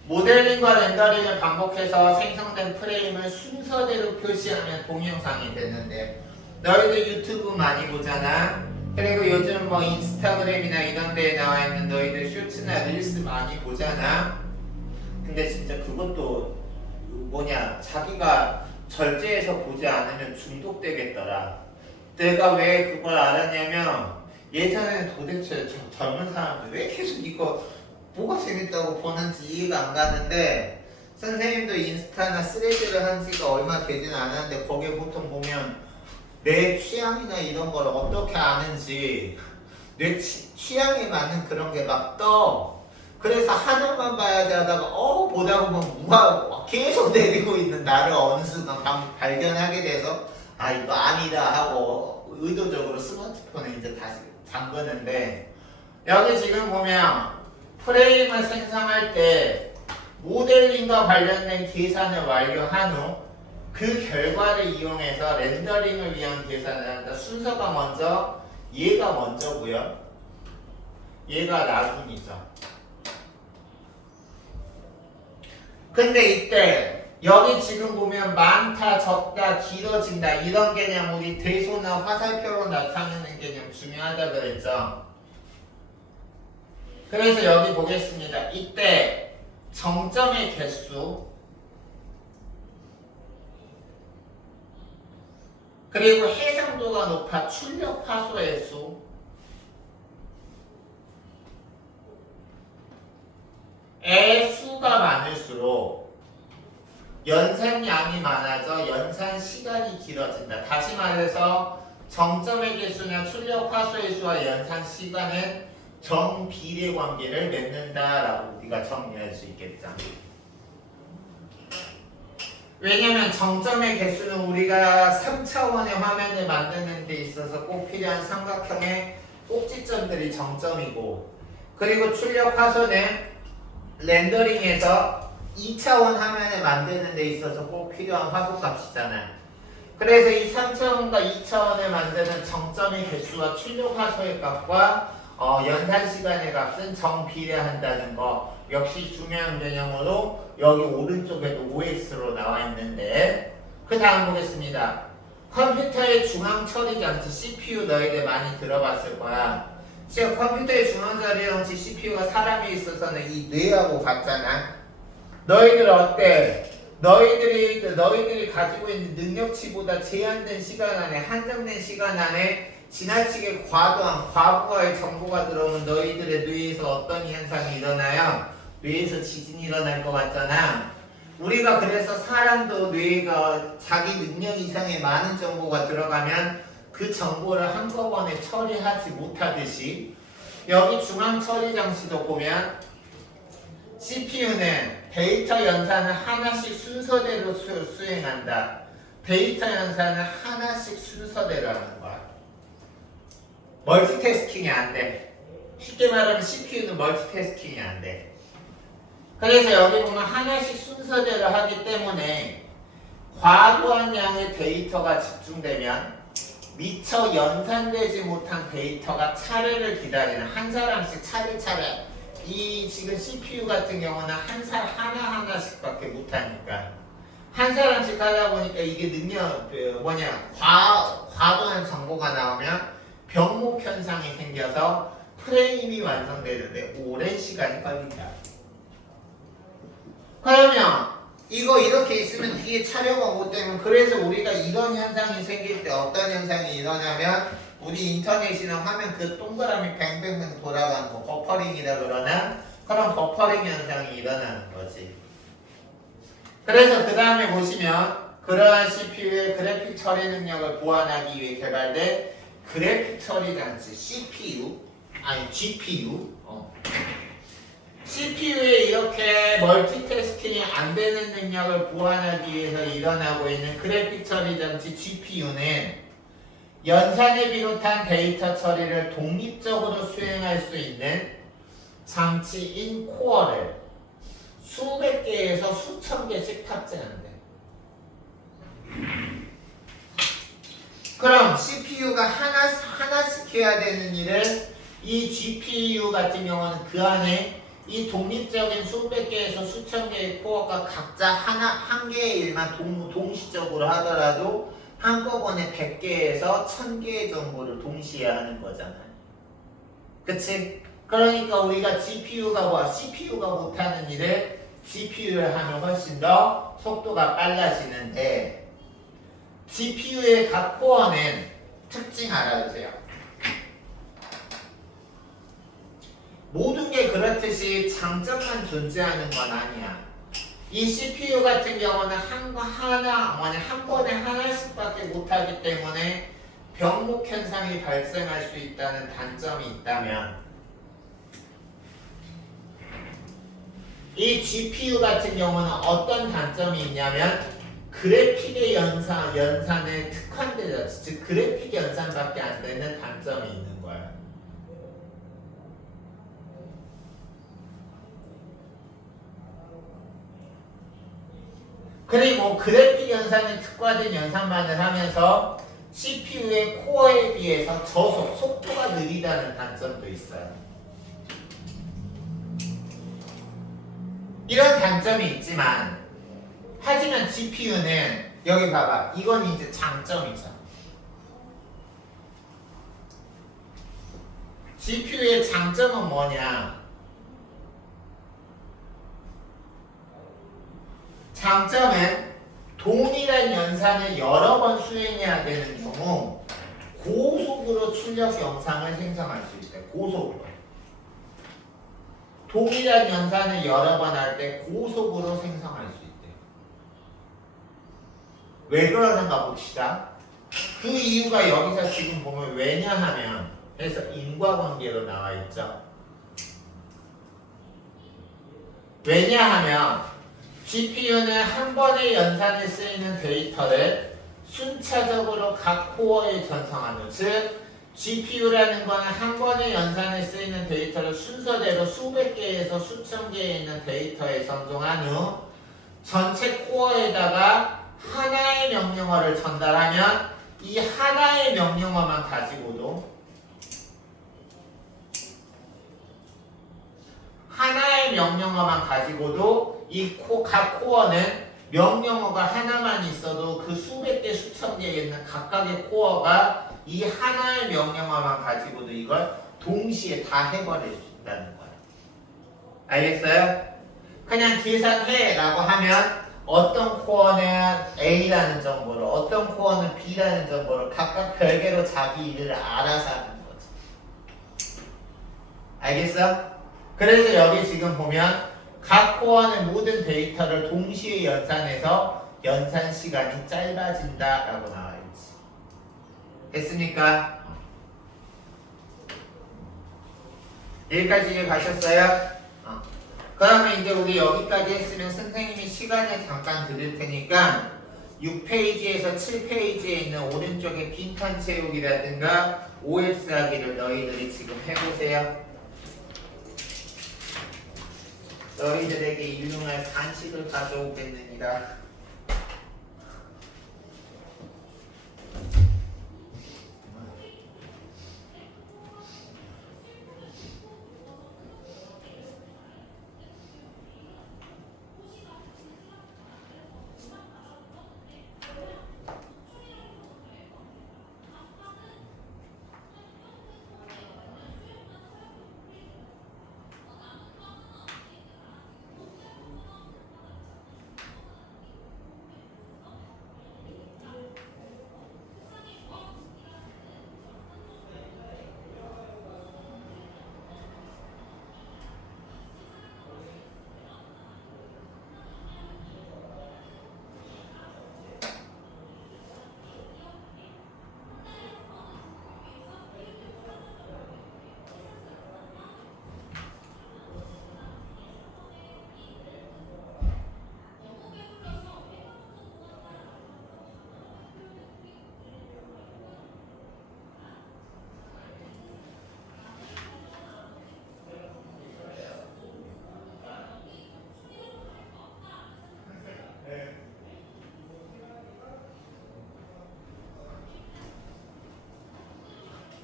모델링과 렌더링을 반복해서 생성된 프레임을 순서대로 표시하면 동영상이 되는데 너희들 유튜브 많이 보잖아. 그리고 요즘 뭐 인스타그램이나 이런 데에 나와 있는 너희들 쇼츠나 릴스 많이 보잖아. 근데 진짜 그것도 뭐냐 자기가 절제해서 보지 않으면 중독되겠더라. 내가 왜 그걸 알았냐면 예전에는 도대체 젊은 사람들 왜 계속 이거 뭐가 재밌다고 보는지 이해가 안 가는데 선생님도 인스타나 스레드를 한 지가 얼마 되진 않았는데 거기에 보통 보면 내 취향이나 이런 걸 어떻게 아는지 내 취향에 맞는 그런 게 막 떠. 그래서 하나만 봐야지 하다가 보다 보면 계속 내리고 있는 나를 어느 순간 발견하게 돼서 아 이거 아니다 하고 의도적으로 스마트폰에 이제 다시 잠그는데 여기 지금 보면 프레임을 생성할 때 모델링과 관련된 계산을 완료한 후 그 결과를 이용해서 렌더링을 위한 계산을 한다. 순서가 먼저 얘가 먼저고요. 얘가 나중이죠. 근데 이때 여기 지금 보면 많다, 적다, 길어진다 이런 개념 우리 대소나 화살표로 나타내는 개념 중요하다 그랬죠. 그래서 여기 보겠습니다. 이때 정점의 개수 그리고 해상도가 높아 출력 화소의 수 의 수가 많을수록 연산량이 많아져 연산 시간이 길어진다. 다시 말해서 정점의 개수나 출력 화소의 수와 연산 시간은 정비례 관계를 맺는다라고 우리가 정리할 수 있겠죠. 왜냐면 정점의 개수는 우리가 3차원의 화면을 만드는 데 있어서 꼭 필요한 삼각형의 꼭지점들이 정점이고 그리고 출력 화소는 렌더링에서 2차원 화면을 만드는 데 있어서 꼭 필요한 화소값이잖아요. 그래서 이 3차원과 2차원을 만드는 정점의 개수와 출력 화소의 값과 연산 시간의 값은 정비례한다는 거 역시 중요한 개념으로 여기 오른쪽에도 OS로 나와 있는데 그 다음 보겠습니다. 컴퓨터의 중앙 처리 장치 CPU 너희들 많이 들어봤을 거야. 지금 컴퓨터의 중앙 처리 장치 CPU가 사람이 있어서는 이 뇌하고 같잖아. 너희들 어때? 너희들이 가지고 있는 능력치보다 제한된 시간 안에 한정된 시간 안에 지나치게 과도한 과부하의 정보가 들어오면 너희들의 뇌에서 어떤 현상이 일어나요? 뇌에서 지진이 일어날 것 같잖아. 우리가 그래서 사람도 뇌가 자기 능력 이상의 많은 정보가 들어가면 그 정보를 한꺼번에 처리하지 못하듯이 여기 중앙 처리 장치도 보면 CPU는 데이터 연산을 하나씩 순서대로 수행한다. 데이터 연산을 하나씩 순서대로 하는 거야. 멀티태스킹이 안 돼. 쉽게 말하면 CPU는 멀티태스킹이 안 돼. 그래서 여기 보면 하나씩 순서대로 하기 때문에 과도한 양의 데이터가 집중되면 미처 연산되지 못한 데이터가 차례를 기다리는 한 사람씩 차례차례 이 지금 CPU 같은 경우는 하나하나씩밖에 못하니까 한 사람씩 하다 보니까 이게 과도한 정보가 나오면 병목 현상이 생겨서 프레임이 완성되는데 오랜 시간이 걸린다. 그러면 이거 이렇게 있으면 뒤에 촬영가 못 되면 그래서 우리가 이런 현상이 생길 때 어떤 현상이 일어나면 우리 인터넷이나 화면 그 동그라미 뱅뱅뱅 돌아가는 거 버퍼링이라 그러나 그런 버퍼링 현상이 일어나는 거지. 그래서 그 다음에 보시면 그러한 CPU의 그래픽 처리 능력을 보완하기 위해 개발된 그래픽 처리 장치 GPU CPU에 이렇게 멀티태스킹이 안 되는 능력을 보완하기 위해서 일어나고 있는 그래픽 처리 장치 GPU는 연산을 비롯한 데이터 처리를 독립적으로 수행할 수 있는 장치인 코어를 수백 개에서 수천 개씩 탑재한대. 그럼 CPU가 하나씩 해야 되는 일을 이 GPU 같은 경우는 그 안에 이 독립적인 수백 개에서 수천 개의 코어가 각자 한 개의 일만 동시적으로 하더라도 한꺼번에 100개에서 1000개의 정보를 동시에 하는 거잖아요. 그치? 그러니까 우리가 CPU가 못하는 일을 GPU를 하면 훨씬 더 속도가 빨라지는데 GPU의 각 코어는 특징 알아주세요. 모든 게 그렇듯이 장점만 존재하는 건 아니야. 이 CPU 같은 경우는 한 번에 하나씩밖에 못하기 때문에 병목 현상이 발생할 수 있다는 단점이 있다면 이 GPU 같은 경우는 어떤 단점이 있냐면 그래픽의 연산에 특화되어 즉 그래픽 연산밖에 안 되는 단점이 있는 거야. 그리고 그래픽 연산에 특화된 연산만을 하면서 CPU의 코어에 비해서 저속, 속도가 느리다는 단점도 있어요. 이런 단점이 있지만 하지만 GPU는 여기 봐봐. 이건 이제 장점이죠. GPU의 장점은 뭐냐? 장점은 동일한 연산을 여러 번 수행해야 되는 경우 고속으로 출력 영상을 생성할 수 있대. 고속으로. 동일한 연산을 여러 번 할 때 고속으로 생성할 수 있대. 왜 그러는가 봅시다. 그 이유가 여기서 지금 보면 왜냐하면 그래서 인과관계로 나와 있죠. 왜냐하면 GPU는 한 번의 연산에 쓰이는 데이터를 순차적으로 각 코어에 전송하는 즉 GPU라는 것은 한 번의 연산에 쓰이는 데이터를 순서대로 수백 개에서 수천 개에 있는 데이터에 전송한 후 전체 코어에다가 하나의 명령어를 전달하면 이 하나의 명령어만 가지고도 이 각 코어는 명령어가 하나만 있어도 그 수백 개 수천 개에 있는 각각의 코어가 이 하나의 명령어만 가지고도 이걸 동시에 다 해버릴 수 있다는 거예요. 알겠어요? 그냥 계산해 라고 하면 어떤 코어는 A라는 정보를 어떤 코어는 B라는 정보를 각각 별개로 자기 일을 알아서 하는 거지. 알겠어? 그래서 여기 지금 보면 각 코어는 모든 데이터를 동시에 연산해서 연산 시간이 짧아진다 라고 나와 있지. 됐습니까? 여기까지 이해 가셨어요? 그러면 이제 우리 여기까지 했으면 선생님이 시간을 잠깐 드릴 테니까 6페이지에서 7페이지에 있는 오른쪽에 빈칸 채우기라든가 OS 하기를 너희들이 지금 해보세요. 너희들에게 유용할 간식을 가져오겠느니라.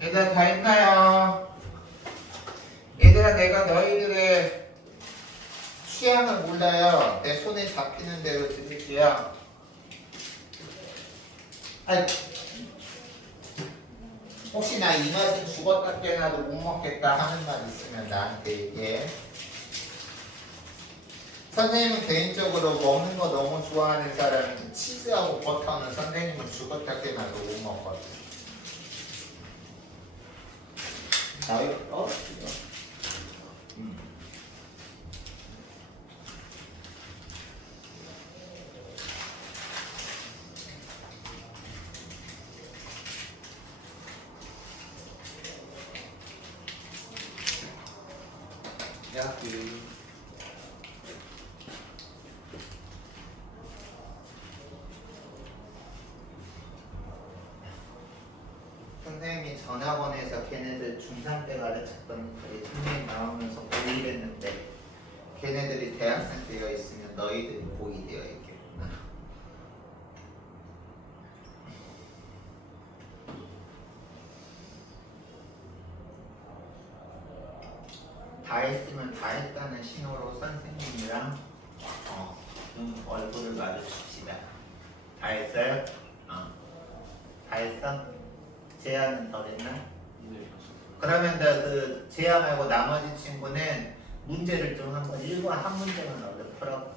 얘들아 다 했나요? 얘들아 내가 너희들의 잡히는 대로 드릴게요. 아이고. 혹시 나 이 맛은 죽었다 깨나도 못 먹겠다 하는 말 있으면 나한테 얘기해. 선생님은 개인적으로 먹는 거 너무 좋아하는 사람인데 치즈하고 버터는 선생님은 죽었다 깨나도 못 먹거든. 나 이거 떨어뜨려. 야, 선생님이 전학원에서 걔네들 중3 때 가르쳤던 글이 선생님 나오면서 고1 했는데 걔네들이 대학생 되어 있으면 너희들이 고2 되어 있겠구나. 다 했으면 다 했다는 신호로 선생님이랑 얼굴을 마주칩시다. 다 했어요? 다 했어? 재아는 덜 했나? 네. 그러면 그 재아 말고 나머지 친구는 문제를 좀 한번 한 문제만 얼른 풀어.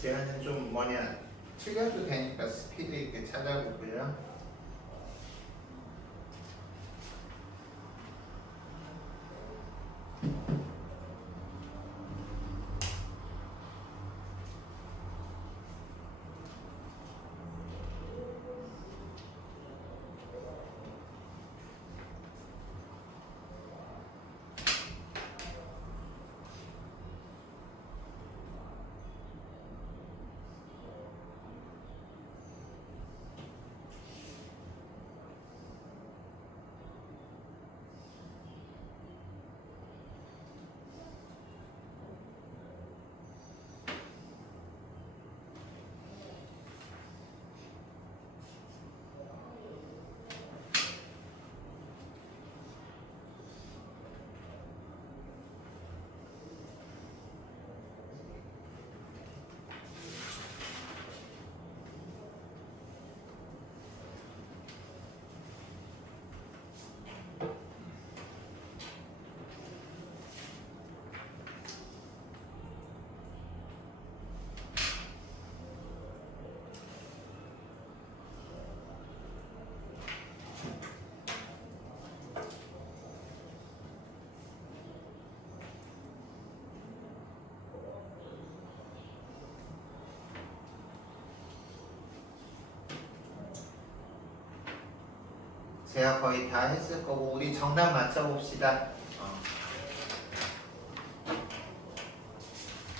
재아는 좀 틀려도 되니까 스피드 있게 찾아보고요. 제가 거의 다 했을 거고 우리 정답 맞춰봅시다.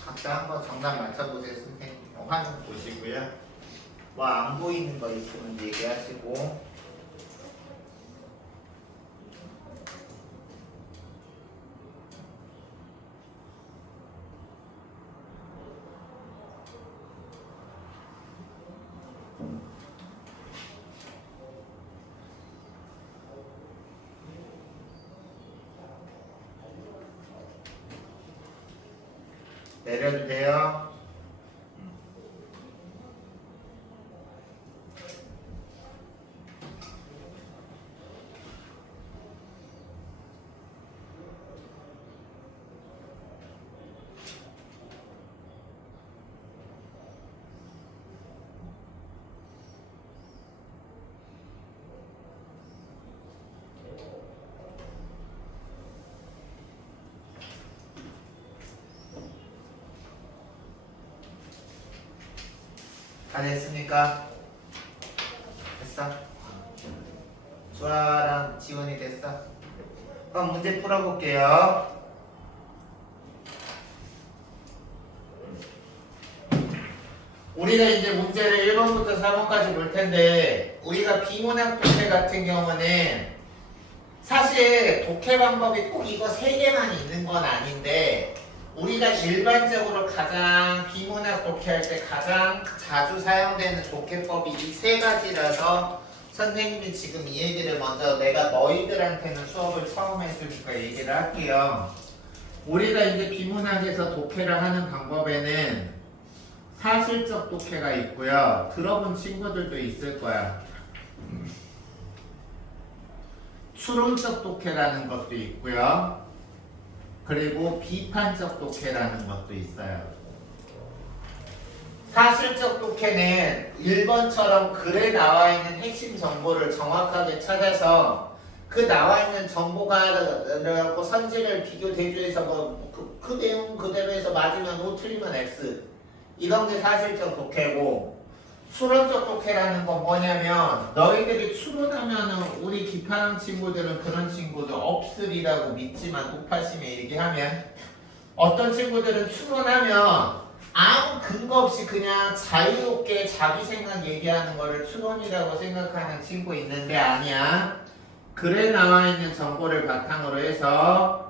각자 한번 정답 맞춰보세요. 선생님 화면 보시고요. 뭐 안 보이는 거 있으면 얘기하시고. 내려도 돼요? 다 됐습니까? 됐어? 수아랑 지원이 됐어? 그럼 문제 풀어볼게요. 우리가 이제 문제를 1번부터 4번까지 볼 텐데 우리가 비문학 문제 같은 경우는 사실 독해 방법이 꼭 이거 세 개만 있는 건 아닌데 우리가 일반적으로 가장 비문학 독해할 때 가장 자주 사용되는 독해법이 이 세 가지라서 선생님이 지금 이 얘기를 먼저 내가 너희들한테는 수업을 처음 했으니까 얘기를 할게요. 우리가 이제 비문학에서 독해를 하는 방법에는 사실적 독해가 있고요. 들어본 친구들도 있을 거야. 추론적 독해라는 것도 있고요. 그리고 비판적 독해라는 것도 있어요. 사실적 독해는 1번처럼 글에 나와 있는 핵심 정보를 정확하게 찾아서 그 나와 있는 정보가 선지를 비교 대조해서 그 내용 그대로 해서 맞으면 O 틀리면 X 이런 게 사실적 독해고, 추론적 독해라는 건 뭐냐면 너희들이 추론하면은 우리 기판한 친구들은 그런 친구들 없으리라고 믿지만 독파심에 얘기하면 어떤 친구들은 추론하면 아무 근거 없이 그냥 자유롭게 자기 생각 얘기하는 거를 추론이라고 생각하는 친구 있는데 아니야. 글에 나와 있는 정보를 바탕으로 해서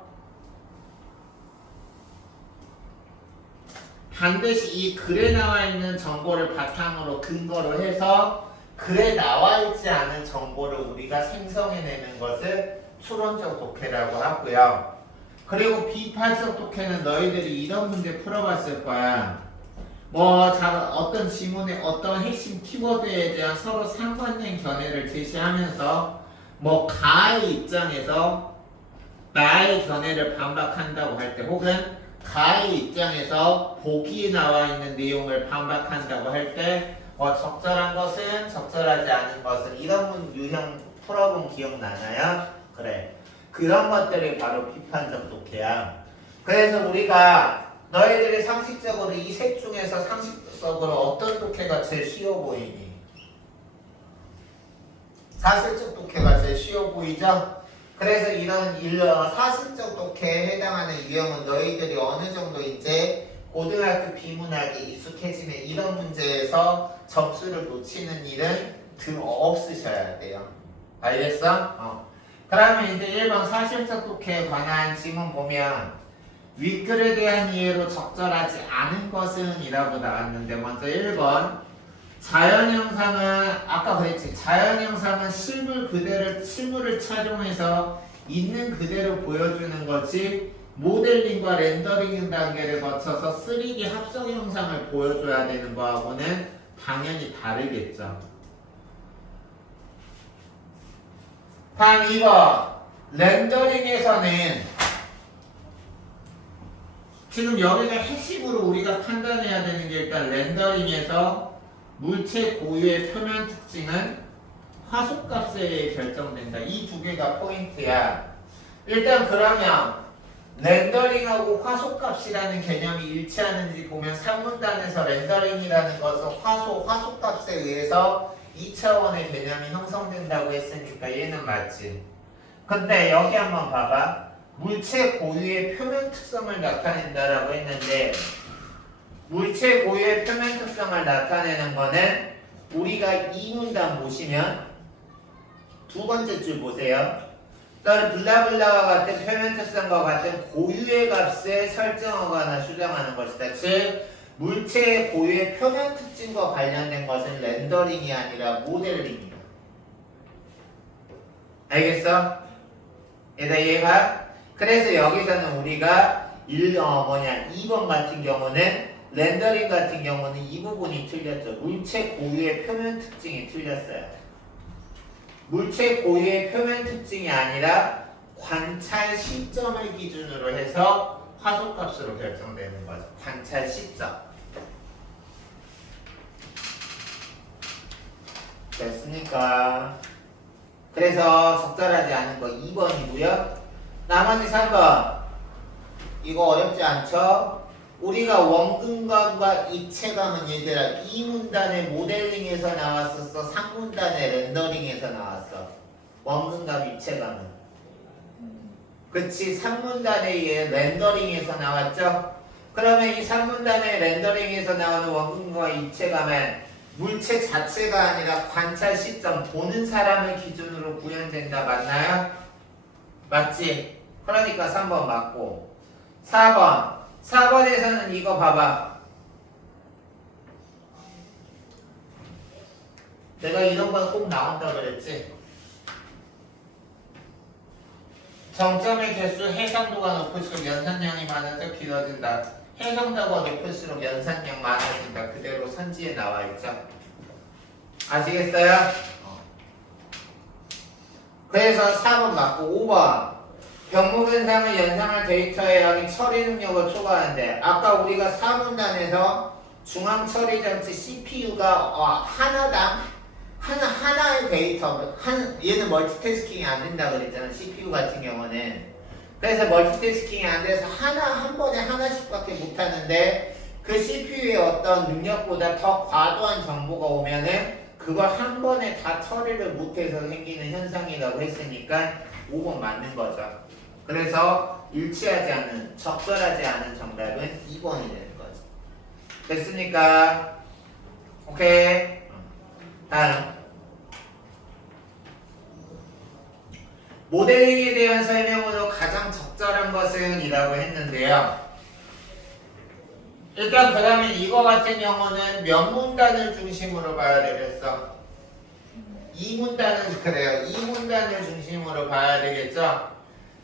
반드시 이 글에 나와 있는 정보를 바탕으로 근거로 해서 글에 나와 있지 않은 정보를 우리가 생성해내는 것을 추론적 독해라고 하고요. 그리고 비판적 독해는 너희들이 이런 문제 풀어봤을 거야. 어떤 지문의 어떤 핵심 키워드에 대한 서로 상반된 견해를 제시하면서 가의 입장에서 나의 견해를 반박한다고 할 때, 혹은 가의 입장에서 보기에 나와 있는 내용을 반박한다고 할 때 적절한 것은 적절하지 않은 것은 이런 유형 풀어본 기억나나요? 그래. 그런 것들이 바로 비판적 독해야. 그래서 우리가 너희들이 상식적으로 이 셋 중에서 상식적으로 어떤 독해가 제일 쉬워 보이니? 사실적 독해가 제일 쉬워 보이죠? 그래서 이런 사실적 독해에 해당하는 유형은 너희들이 어느 정도 이제 고등학교 비문학에 익숙해지면 이런 문제에서 점수를 놓치는 일은 없으셔야 돼요. 알겠어? 그러면 이제 1번 사실적 독해에 관한 지문 보면 윗글에 대한 이해로 적절하지 않은 것은 이라고 나왔는데, 먼저 1번 자연형상은 아까 그랬지. 자연형상은 실물을 착용해서 있는 그대로 보여주는 거지 모델링과 렌더링 단계를 거쳐서 3D 합성 형상을 보여줘야 되는 거하고는 당연히 다르겠죠. 다음 2번 렌더링에서는 지금 여기서 핵심으로 우리가 판단해야 되는 게 일단 렌더링에서 물체 고유의 표면 특징은 화소값에 의해 결정된다. 이 두 개가 포인트야. 일단 그러면 렌더링하고 화소값이라는 개념이 일치하는지 보면 산문단에서 렌더링이라는 것은 화소값에 의해서 2차원의 개념이 형성된다고 했으니까 얘는 맞지. 근데 여기 한번 봐봐. 물체 고유의 표면 특성을 나타낸다라고 했는데, 물체 고유의 표면 특성을 나타내는 거는 우리가 이 문단 보시면 두 번째 줄 보세요. 블라블라와 같은 표면 특성과 같은 고유의 값에 설정하거나 수정하는 것이다. 즉 물체의 고유의 표면 특징과 관련된 것은 렌더링이 아니라 모델링이다. 알겠어? 얘가 그래서 여기서는 우리가 2번 같은 경우는 렌더링 같은 경우는 이 부분이 틀렸죠. 물체 고유의 표면 특징이 틀렸어요. 물체 고유의 표면 특징이 아니라 관찰 시점을 기준으로 해서 화소값으로 결정되는 거죠. 관찰 시점. 됐습니까? 그래서 적절하지 않은 거 2번이고요. 나머지 3번. 이거 어렵지 않죠? 우리가 원근감과 입체감은 얘들아 이 문단의 모델링에서 나왔었어? 상문단의 렌더링에서 나왔어? 원근감, 입체감은? 그치, 3문단의 렌더링에서 나왔죠? 그러면 이 3문단의 렌더링에서 나오는 원근감과 입체감은 물체 자체가 아니라 관찰 시점, 보는 사람을 기준으로 구현된다. 맞나요? 맞지? 그러니까 3번 맞고 4번에서는 이거 봐봐. 내가 이런 건 꼭 나온다 그랬지? 정점의 개수 해상도가 높을수록 연산량이 많아져 길어진다. 해상도가 높을수록 연산량 많아진다. 그대로 선지에 나와 있죠. 아시겠어요? 그래서 4번 맞고 5번 병목현상을 연상할 데이터의 양이 처리 능력을 초과하는데 아까 우리가 4문단에서 중앙 처리 장치 CPU가 하나의 데이터 얘는 멀티태스킹이 안 된다 그랬잖아. CPU 같은 경우는. 그래서 멀티태스킹이 안 돼서 한 번에 하나씩밖에 못 하는데 그 CPU의 어떤 능력보다 더 과도한 정보가 오면은 그걸 한 번에 다 처리를 못해서 생기는 현상이라고 했으니까 5번 맞는 거죠. 그래서 일치하지 않은, 적절하지 않은 정답은 2번이 되는 거죠. 됐습니까? 오케이. 다음. 모델링에 대한 설명으로 가장 적절한 것은 이라고 했는데요. 일단 그 다음에 이거 같은 경우는 몇 문단을 중심으로 봐야 되겠어? 2문단을 그래요. 2문단을 중심으로 봐야 되겠죠?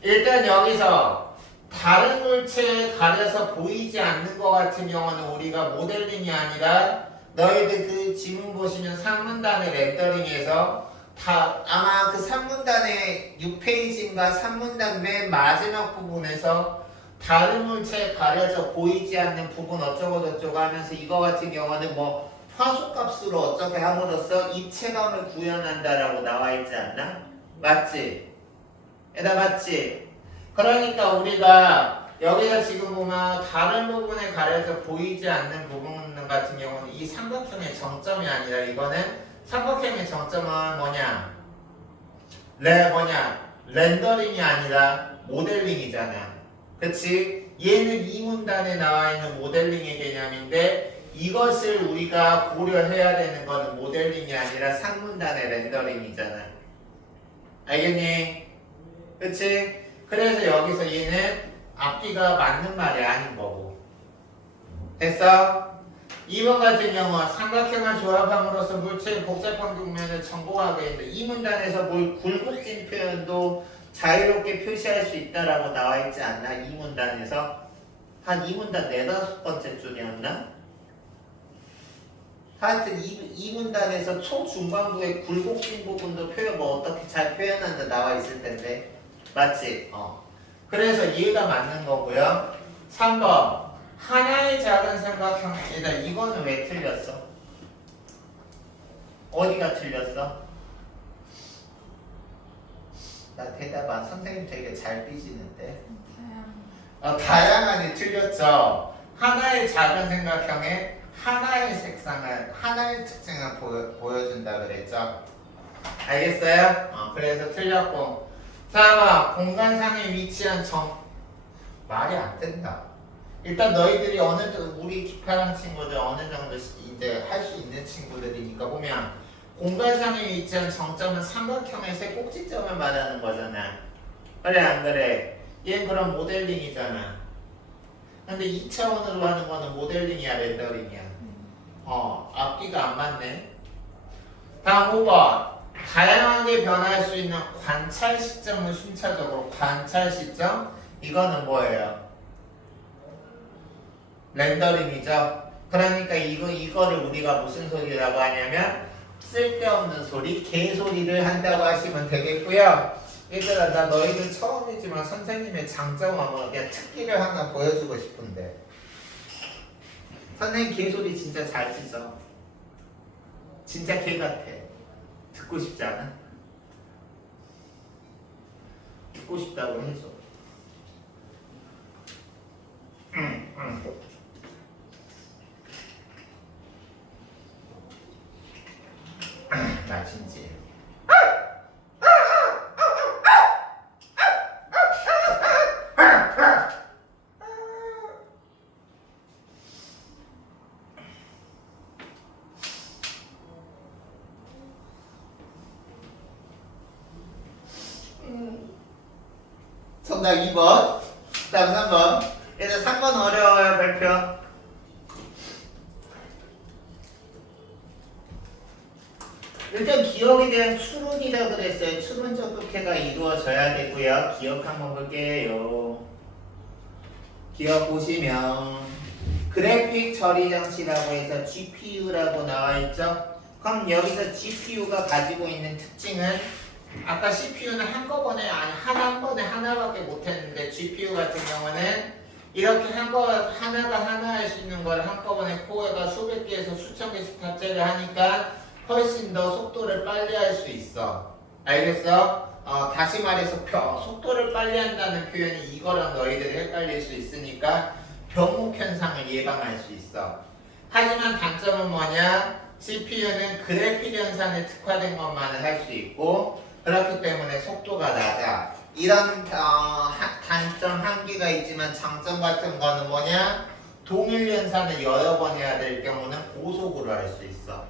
일단 여기서 다른 물체에 가려서 보이지 않는 것 같은 경우는 우리가 모델링이 아니라 너희들 그 지문 보시면 3문단의 렌더링에서 아마 그 3문단의 6페이지인가 3문단 맨 마지막 부분에서 다른 물체에 가려져 보이지 않는 부분 어쩌고 저쩌고 하면서 이거 같은 경우는 뭐 화소값으로 어떻게 함으로써 입체감을 구현한다라고 나와 있지 않나? 맞지? 에다 맞지? 그러니까 우리가 여기서 지금 보면 다른 부분에 가려져 보이지 않는 부분 같은 경우는 이 삼각형의 정점이 아니라 이거는 삼각형의 정점은 뭐냐? 렌더링이 아니라 모델링이잖아. 그치? 얘는 이 문단에 나와 있는 모델링의 개념인데 이것을 우리가 고려해야 되는 것은 모델링이 아니라 상문단의 렌더링이잖아. 알겠니? 그치? 그래서 여기서 얘는 앞뒤가 맞는 말이 아닌 거고. 됐어? 2번 같은 경우 삼각형을 조합함으로써 물체의 복잡한 국면을 정복하게 했는데 이 문단에서 뭘 굴곡진 표현도 자유롭게 표시할 수 있다라고 나와 있지 않나? 이 문단에서 한 이 문단 4-5번째 줄이었나? 하여튼 이 문단에서 초중반부의 굴곡진 부분도 뭐 어떻게 잘 표현한다 나와 있을 텐데 맞지? 그래서 이해가 맞는 거고요. 3번 하나의 작은 삼각형에다 이거는 왜 틀렸어? 어디가 틀렸어? 나 대답 선생님 되게 잘 삐지는데. 다양하게 틀렸죠. 하나의 작은 삼각형에 하나의 색상을 하나의 특징을 보여준다 그랬죠. 알겠어요? 그래서 틀렸고. 자, 공간상에 위치한 말이 안 된다. 일단 너희들이 우리 기파랑 친구들 어느 정도 이제 할 수 있는 친구들이니까 보면 공간상에 위치한 정점은 삼각형의 세 꼭지점을 말하는 거잖아. 그래 안 그래? 얘는 그럼 모델링이잖아. 근데 2차원으로 하는 거는 모델링이야 렌더링이야? 앞뒤가 안 맞네. 다음 5번 다양하게 변할 수 있는 관찰 시점을 순차적으로 관찰 시점 이거는 뭐예요? 렌더링이죠. 그러니까 이거를 우리가 무슨 소리라고 하냐면 쓸데없는 소리, 개소리를 한다고 하시면 되겠고요. 얘들아 나 너희들 처음이지만 선생님의 장점 한번 그냥 특기를 하나 보여주고 싶은데 선생님 개소리 진짜 잘 치죠? 진짜 개 같아. 듣고 싶지 않아? 듣고 싶다고 해줘. 나 진지해. 정답 2번. 다음 3번. 얘들 3번 어려워요. 발표. 일단 기억에 대한 추론이라 그랬어요. 추론적 독해가 이루어져야 되고요. 기억 한번 볼게요. 기억 보시면 그래픽 처리 장치라고 해서 GPU라고 나와 있죠. 그럼 여기서 GPU가 가지고 있는 특징은 아까 CPU는 한꺼번에 아니 한 번에 하나밖에 못했는데 GPU 같은 경우는 이렇게 하나가 하나 할 수 있는 걸 한꺼번에 코어가 수백 개에서 수천 개씩 탑재를 하니까 훨씬 더 속도를 빨리 할 수 있어. 알겠어? 다시 말해서 속도를 빨리 한다는 표현이 이거랑 너희들이 헷갈릴 수 있으니까 병목 현상을 예방할 수 있어. 하지만 단점은 뭐냐? CPU는 그래픽 연산에 특화된 것만을 할 수 있고 그렇기 때문에 속도가 낮아. 이런 단점 한계가 있지만 장점 같은 거는 뭐냐? 동일 연산을 여러 번 해야 될 경우는 고속으로 할 수 있어.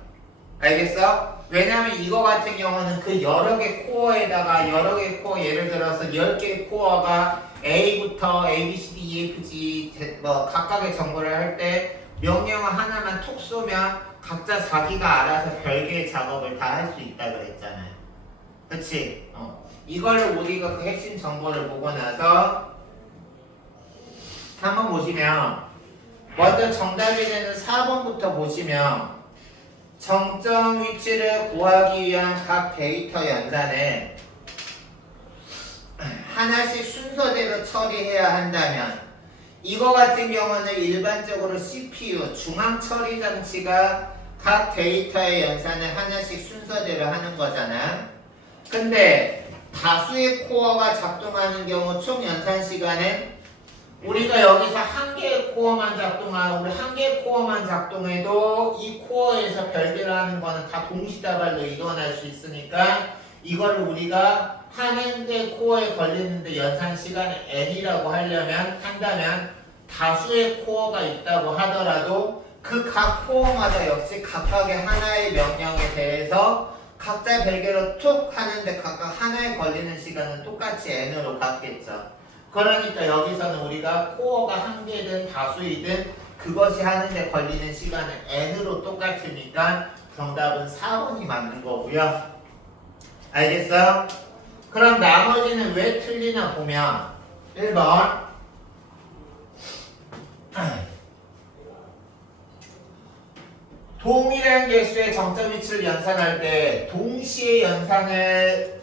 알겠어? 왜냐면 이거 같은 경우는 그 여러 개 코어에다가 여러 개 코어 예를 들어서 10개의 코어가 A부터 A, B, C, D, E, F, G 뭐 각각의 정보를 할 때 명령어 하나만 톡 쏘면 각자 자기가 알아서 별개의 작업을 다 할 수 있다 그랬잖아요. 그치? 이걸로 우리가 그 핵심 정보를 보고 나서 한번 보시면 먼저 정답이 되는 4번부터 보시면 정점 위치를 구하기 위한 각 데이터 연산을 하나씩 순서대로 처리해야 한다면 이거 같은 경우는 일반적으로 CPU 중앙 처리 장치가 각 데이터의 연산을 하나씩 순서대로 하는 거잖아. 근데 다수의 코어가 작동하는 경우 총 연산 시간은 우리가 여기서 한 개의 코어만 작동하고 우리 한 개의 코어만 작동해도 이 코어에서 별개로 하는 거는 다 동시다발로 이동할 수 있으니까 이걸 우리가 한 개 코어에 걸리는데 연산 시간을 n이라고 한다면 다수의 코어가 있다고 하더라도 그 각 코어마다 역시 각각의 하나의 명령에 대해서 각자 별개로 툭 하는데 각각 하나에 걸리는 시간은 똑같이 n으로 같겠죠. 그러니까 여기서는 우리가 코어가 한 개든 다수이든 그것이 하는데 걸리는 시간은 n으로 똑같으니까 정답은 4번이 맞는 거고요. 알겠어요? 그럼 나머지는 왜 틀리나 보면 1번 동일한 개수의 정점 위치를 연산할 때 동시에 연산을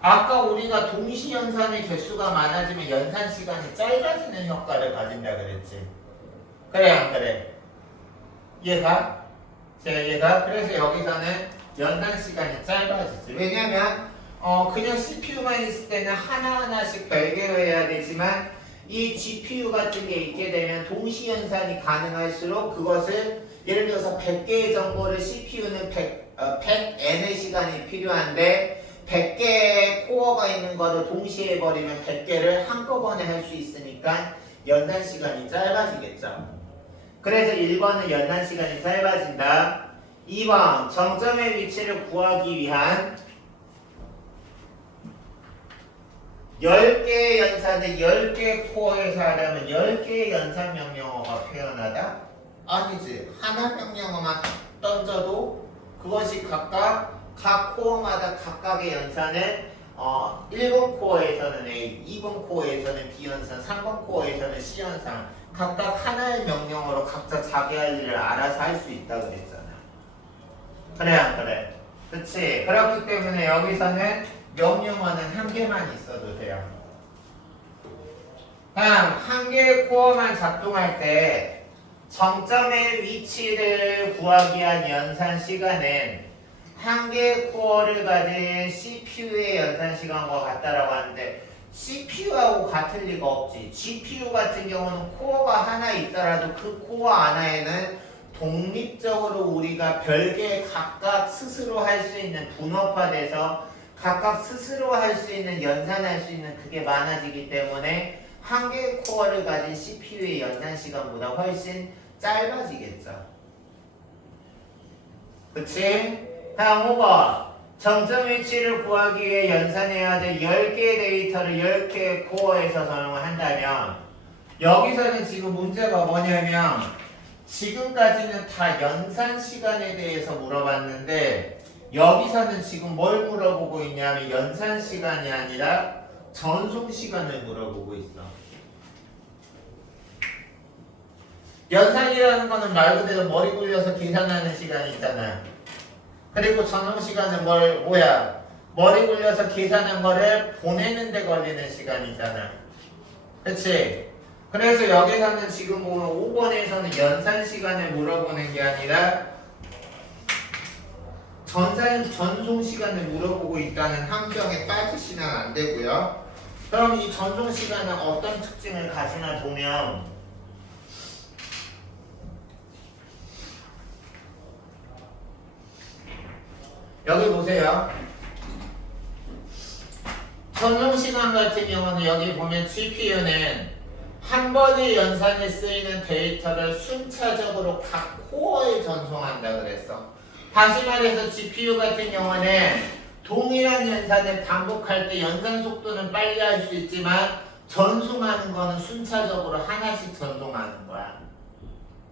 아까 우리가 동시 연산의 개수가 많아지면 연산 시간이 짧아지는 효과를 가진다 그랬지. 그래 안 그래? 이해가? 이해가? 그래서 여기서는 연산 시간이 짧아지지. 왜냐면 그냥 CPU만 있을 때는 하나하나씩 별개로 해야 되지만 이 GPU 같은 게 있게 되면 동시 연산이 가능할수록 그것을 예를 들어서 100개의 정보를 CPU는 100n의 시간이 필요한데 100개의 코어가 있는 거를 동시에 해버리면 100개를 한꺼번에 할 수 있으니까 연산 시간이 짧아지겠죠. 그래서 1번은 연산 시간이 짧아진다. 2번 정점의 위치를 구하기 위한 10개의 연산을 10개의 코어에서 하려면 10개의 연산 명령어가 표현하다? 아니지. 하나 명령어만 던져도 그것이 각각 각 코어마다 각각의 연산을 1번 코어에서는 A, 2번 코어에서는 B 연산, 3번 코어에서는 C 연산 각각 하나의 명령어로 각자 자기 할 일을 알아서 할 수 있다 그랬잖아. 그래 안 그래? 그치? 그렇기 때문에 여기서는 명령어는 한 개만 있어도 돼요. 다음 한 개의 코어만 작동할 때 정점의 위치를 구하기 위한 연산 시간은 한 개의 코어를 가진 CPU의 연산 시간과 같다라고 하는데 CPU하고 같을 리가 없지. GPU 같은 경우는 코어가 하나 있더라도 그 코어 하나에는 독립적으로 우리가 별개 각각 스스로 할 수 있는 분업화돼서 각각 스스로 할 수 있는 연산할 수 있는 그게 많아지기 때문에 한 개의 코어를 가진 CPU의 연산 시간보다 훨씬 짧아지겠죠. 그치? 다음 5번 정점 위치를 구하기 위해 연산해야 될 10개의 데이터를 10개의 코어에서 사용을 한다면 여기서는 지금 문제가 뭐냐면 지금까지는 다 연산 시간에 대해서 물어봤는데 여기서는 지금 뭘 물어보고 있냐면 연산 시간이 아니라 전송 시간을 물어보고 있어. 연산이라는 거는 말 그대로 머리 굴려서 계산하는 시간이 있잖아요. 그리고 전송 시간은 머리 굴려서 계산한 거를 보내는 데 걸리는 시간이잖아. 그치? 그래서 여기서는 지금 보면 5번에서는 연산 시간을 물어보는 게 아니라 전송 시간을 물어보고 있다는 함정에 빠지시면 안 되고요. 그럼 이 전송 시간은 어떤 특징을 가지나 보면 여기 보세요. 전송 시간 같은 경우는 여기 보면 GPU는 한 번의 연산에 쓰이는 데이터를 순차적으로 각 코어에 전송한다 그랬어. 다시 말해서 GPU 같은 경우는 동일한 연산을 반복할 때 연산 속도는 빨리 할 수 있지만 전송하는 거는 순차적으로 하나씩 전송하는 거야.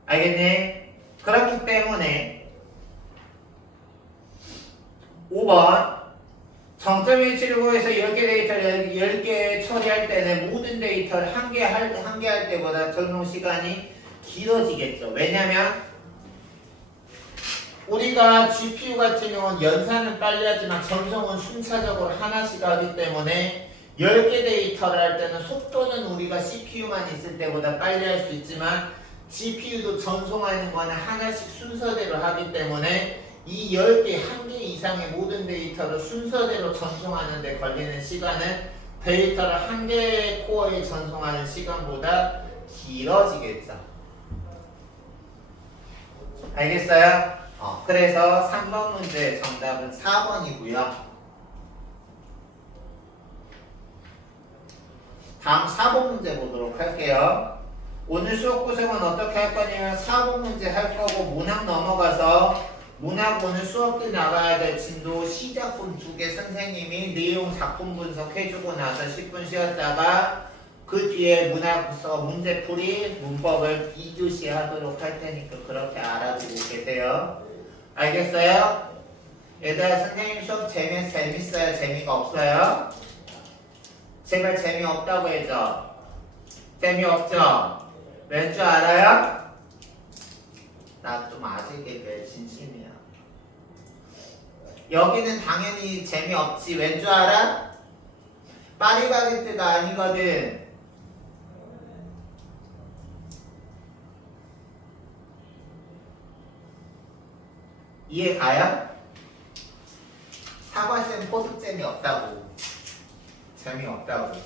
알겠니? 그렇기 때문에 5번 정점 위치를 구해서 10개 데이터를 10개 처리할 때는 모든 데이터를 한 개 할 때보다 전송 시간이 길어지겠죠. 왜냐면 우리가 GPU 같은 경우는 연산은 빨리 하지만 전송은 순차적으로 하나씩 하기 때문에 10개 데이터를 할 때는 속도는 우리가 CPU만 있을 때보다 빨리 할 수 있지만 GPU도 전송하는 거는 하나씩 순서대로 하기 때문에 이 10개, 한 개 이상의 모든 데이터를 순서대로 전송하는 데 걸리는 시간은 데이터를 한 개의 코어에 전송하는 시간보다 길어지겠죠. 알겠어요? 그래서 3번 문제의 정답은 4번이고요. 다음 4번 문제 보도록 할게요. 오늘 수업 구성은 어떻게 할 거냐면 4번 문제 할 거고 문학 넘어가서 문학 오늘 수업 때 나가야 될 진도 시작품 2개 선생님이 내용 작품 분석해주고 나서 10분 쉬었다가 그 뒤에 문학서 문제풀이 문법을 2교시 하도록 할 테니까 그렇게 알아두고 계세요. 알겠어요? 얘들아 선생님 수업 재밌어요? 재미가 없어요? 제발 재미없다고 해줘. 재미없죠? 왠 줄 알아요? 나 좀 아직에 진심이야. 여기는 당연히 재미없지. 왠 줄 알아? 파리바게뜨가 아니거든. 이해 가요? 사과쌤 포도 재미없다고. 재미없다고.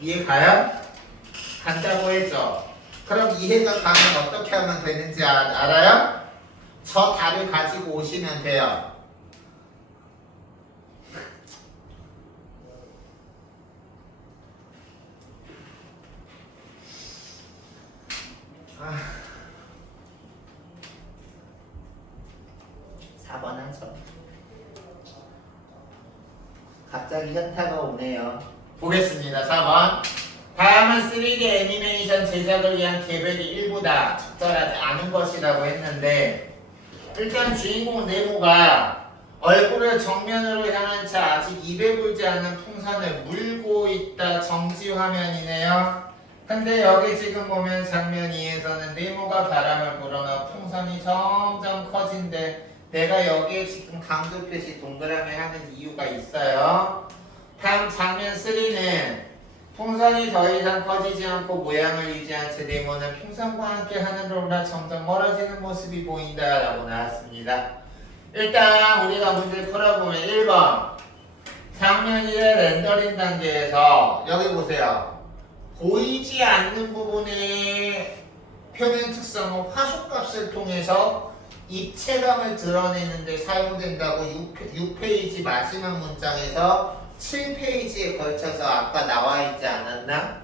이해 가요? 간다고 해줘. 그럼 이해가 가면 어떻게 하면 되는지 알아요? 저 답을 가지고 오시면 돼요. 아, 4번 하죠. 갑자기 현타가 오네요. 보겠습니다. 4번. 다양한 3D 애니메이션 제작을 위한 계획이 일부다. 적절하지 않은 것이라고 했는데 일단 주인공 네모가 얼굴을 정면으로 향한 채 아직 입에 불지 않은 풍선을 물고 있다. 정지 화면이네요. 근데 여기 지금 보면 장면 2에서는 네모가 바람을 불어넣어 풍선이 점점 커진대. 내가 여기에 지금 강조 표시 동그라미 하는 이유가 있어요. 다음 장면 3는 풍선이 더 이상 커지지 않고 모양을 유지한 채 네모는 풍선과 함께 하늘을 올라 점점 멀어지는 모습이 보인다 라고 나왔습니다. 일단 우리가 문제를 풀어보면 1번 장면 1의 렌더링 단계에서 여기 보세요. 보이지 않는 부분의 표면 특성은 화소값을 통해서 입체감을 드러내는 데 사용된다고 6페이지 마지막 문장에서 7페이지에 걸쳐서 아까 나와 있지 않았나?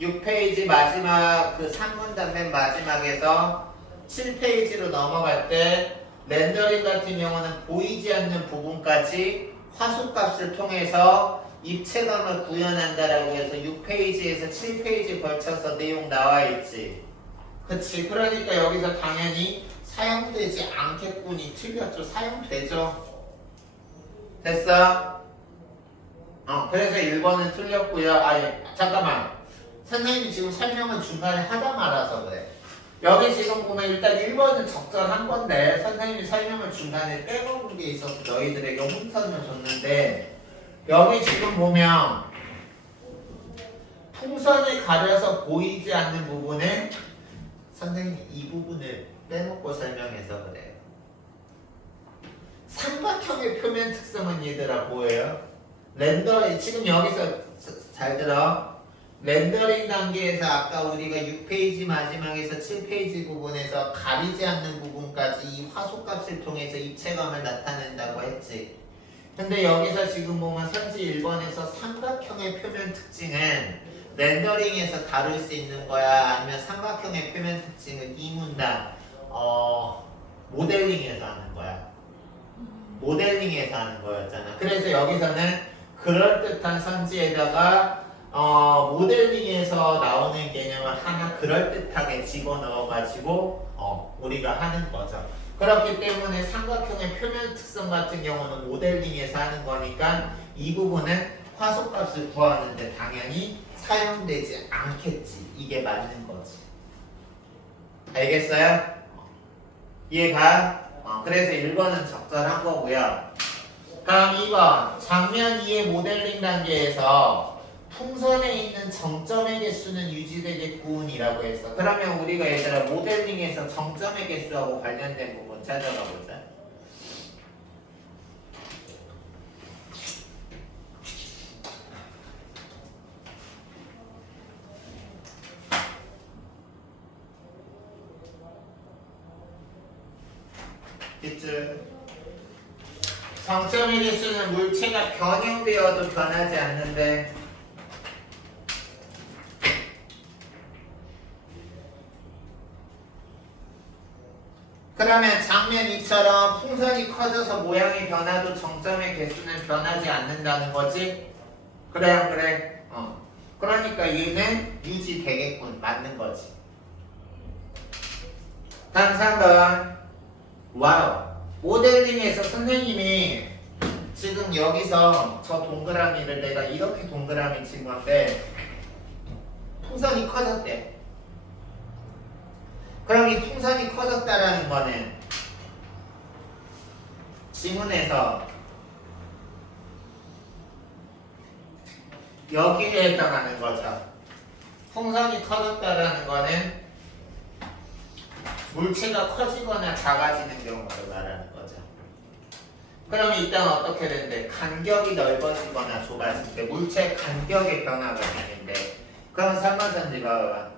6페이지 마지막 그 3문단 맨 마지막에서 7페이지로 넘어갈 때 렌더링 같은 경우는 보이지 않는 부분까지 화소값을 통해서 입체감을 구현한다라고 해서 6페이지에서 7페이지 걸쳐서 내용 나와 있지. 그치? 그러니까 여기서 당연히 사용되지 않겠군이 틀렸죠. 사용되죠. 됐어? 그래서 1번은 틀렸고요. 아니, 잠깐만. 선생님이 지금 설명을 중간에 하다 말아서 그래. 여기 지금 보면 일단 1번은 적절한 건데 선생님이 설명을 중간에 빼먹은 게 있어서 너희들에게 혼선을 줬는데 여기 지금 보면 풍선을 가려서 보이지 않는 부분에 선생님이 이 부분을 빼먹고 설명해서 그래요. 삼각형의 표면 특성은 얘들아 뭐예요? 지금 여기서 잘 들어. 렌더링 단계에서 아까 우리가 6페이지 마지막에서 7페이지 부분에서 가리지 않는 부분까지 이 화소값을 통해서 입체감을 나타낸다고 했지. 근데 여기서 지금 보면 선지 1번에서 삼각형의 표면 특징은 렌더링에서 다룰 수 있는 거야? 아니면 삼각형의 표면 특징은 이 문단 모델링에서 하는 거야? 모델링에서 하는 거였잖아. 그래서 여기서는 그럴듯한 선지에다가 모델링에서 나오는 개념을 하나 그럴듯하게 집어넣어가지고 우리가 하는 거죠. 그렇기 때문에 삼각형의 표면 특성 같은 경우는 모델링에서 하는 거니까 이 부분은 화소값을 구하는데 당연히 사용되지 않겠지. 이게 맞는 거지. 알겠어요? 이해가? 그래서 1번은 적절한 거고요. 다음 2번 장면 2의 모델링 단계에서 풍선에 있는 정점의 개수는 유지되겠군이라고 했어. 그러면 우리가 얘들아 모델링에서 정점의 개수하고 관련된 부분 찾아가 보자. 정점의 개수는 물체가 변형되어도 변하지 않는데 그러면 장면 2처럼 풍선이 커져서 모양이 변화도 정점의 개수는 변하지 않는다는 거지? 그래 안 그래? 그러니까 얘는 유지되겠군. 맞는 거지. 다음 3번 와우. 모델링에서 선생님이 지금 여기서 저 동그라미를 내가 이렇게 동그라미 친 건데 풍선이 커졌대. 그럼 이 풍선이 커졌다라는 거는 지문에서 여기에 해당하는 거죠. 풍선이 커졌다라는 거는 물체가 커지거나 작아지는 경우를 말하는 거죠. 그럼 일단 어떻게 되는데 간격이 넓어지거나 좁아질 때 물체 간격의 변화가 생긴대. 그럼 3번 선지 봐봐.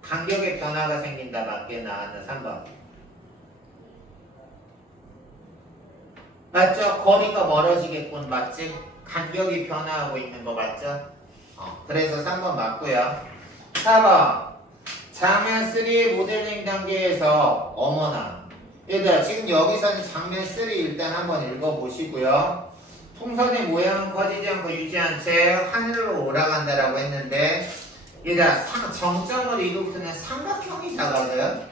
간격의 변화가 생긴다. 맞게 나왔는 3번. 맞죠? 거리가 멀어지겠군. 맞지? 간격이 변화하고 있는 거 맞죠? 그래서 3번 맞고요. 4번. 장면 3의 모델링 단계에서 어머나 얘들아 지금 여기서는 장면 3 일단 한번 읽어보시고요. 풍선의 모양은 커지지 않고 유지한 채 하늘로 올라간다라고 했는데 얘들아 정점을 이루는 삼각형이 작아져요.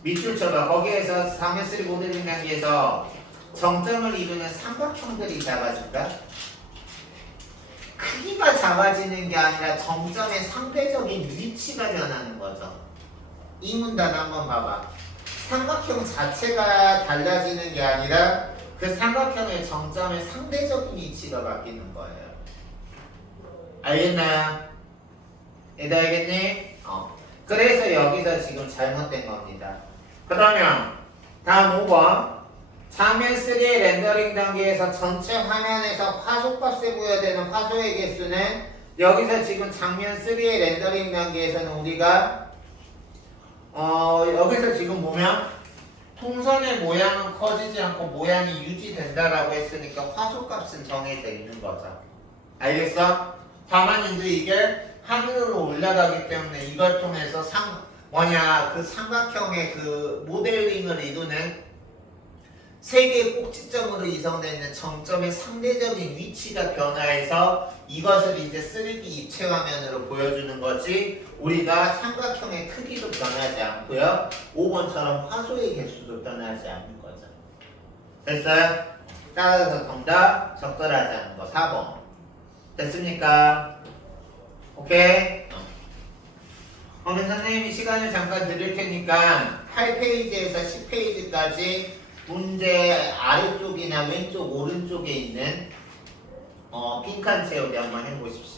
밑줄 쳐봐. 거기에서 장면 3 모델링 단계에서 정점을 이루는 삼각형들이 작아질까? 크기가 작아지는 게 아니라 정점의 상대적인 위치가 변하는 거죠. 이 문단 한번 봐봐. 삼각형 자체가 달라지는 게 아니라 그 삼각형의 정점의 상대적인 위치가 바뀌는 거예요. 알겠나요? 얘들 알겠니? 그래서 여기서 지금 잘못된 겁니다. 그러면 다음 5번. 장면 3의 렌더링 단계에서 전체 화면에서 화소값에 부여되는 화소의 개수는 여기서 지금 장면 3의 렌더링 단계에서는 우리가 여기서 지금 보면 풍선의 모양은 커지지 않고 모양이 유지된다라고 했으니까 화소값은 정해져 있는 거죠. 알겠어? 다만 이제 이게 하늘로 올라가기 때문에 이걸 통해서 뭐냐 그 삼각형의 그 모델링을 이루는 세 개의 꼭지점으로 이성되어 있는 점점의 상대적인 위치가 변화해서 이것을 이제 3D 입체 화면으로 보여주는 거지 우리가 삼각형의 크기도 변하지 않고요 5번처럼 화소의 개수도 변하지 않는 거죠. 됐어요? 따라서 정답 적절하지 않은 거 4번. 됐습니까? 오케이? 오늘 선생님이 시간을 잠깐 드릴 테니까 8페이지에서 10페이지까지 문제 아래쪽이나 왼쪽 오른쪽에 있는 빈칸 채우기 한번 해보십시오.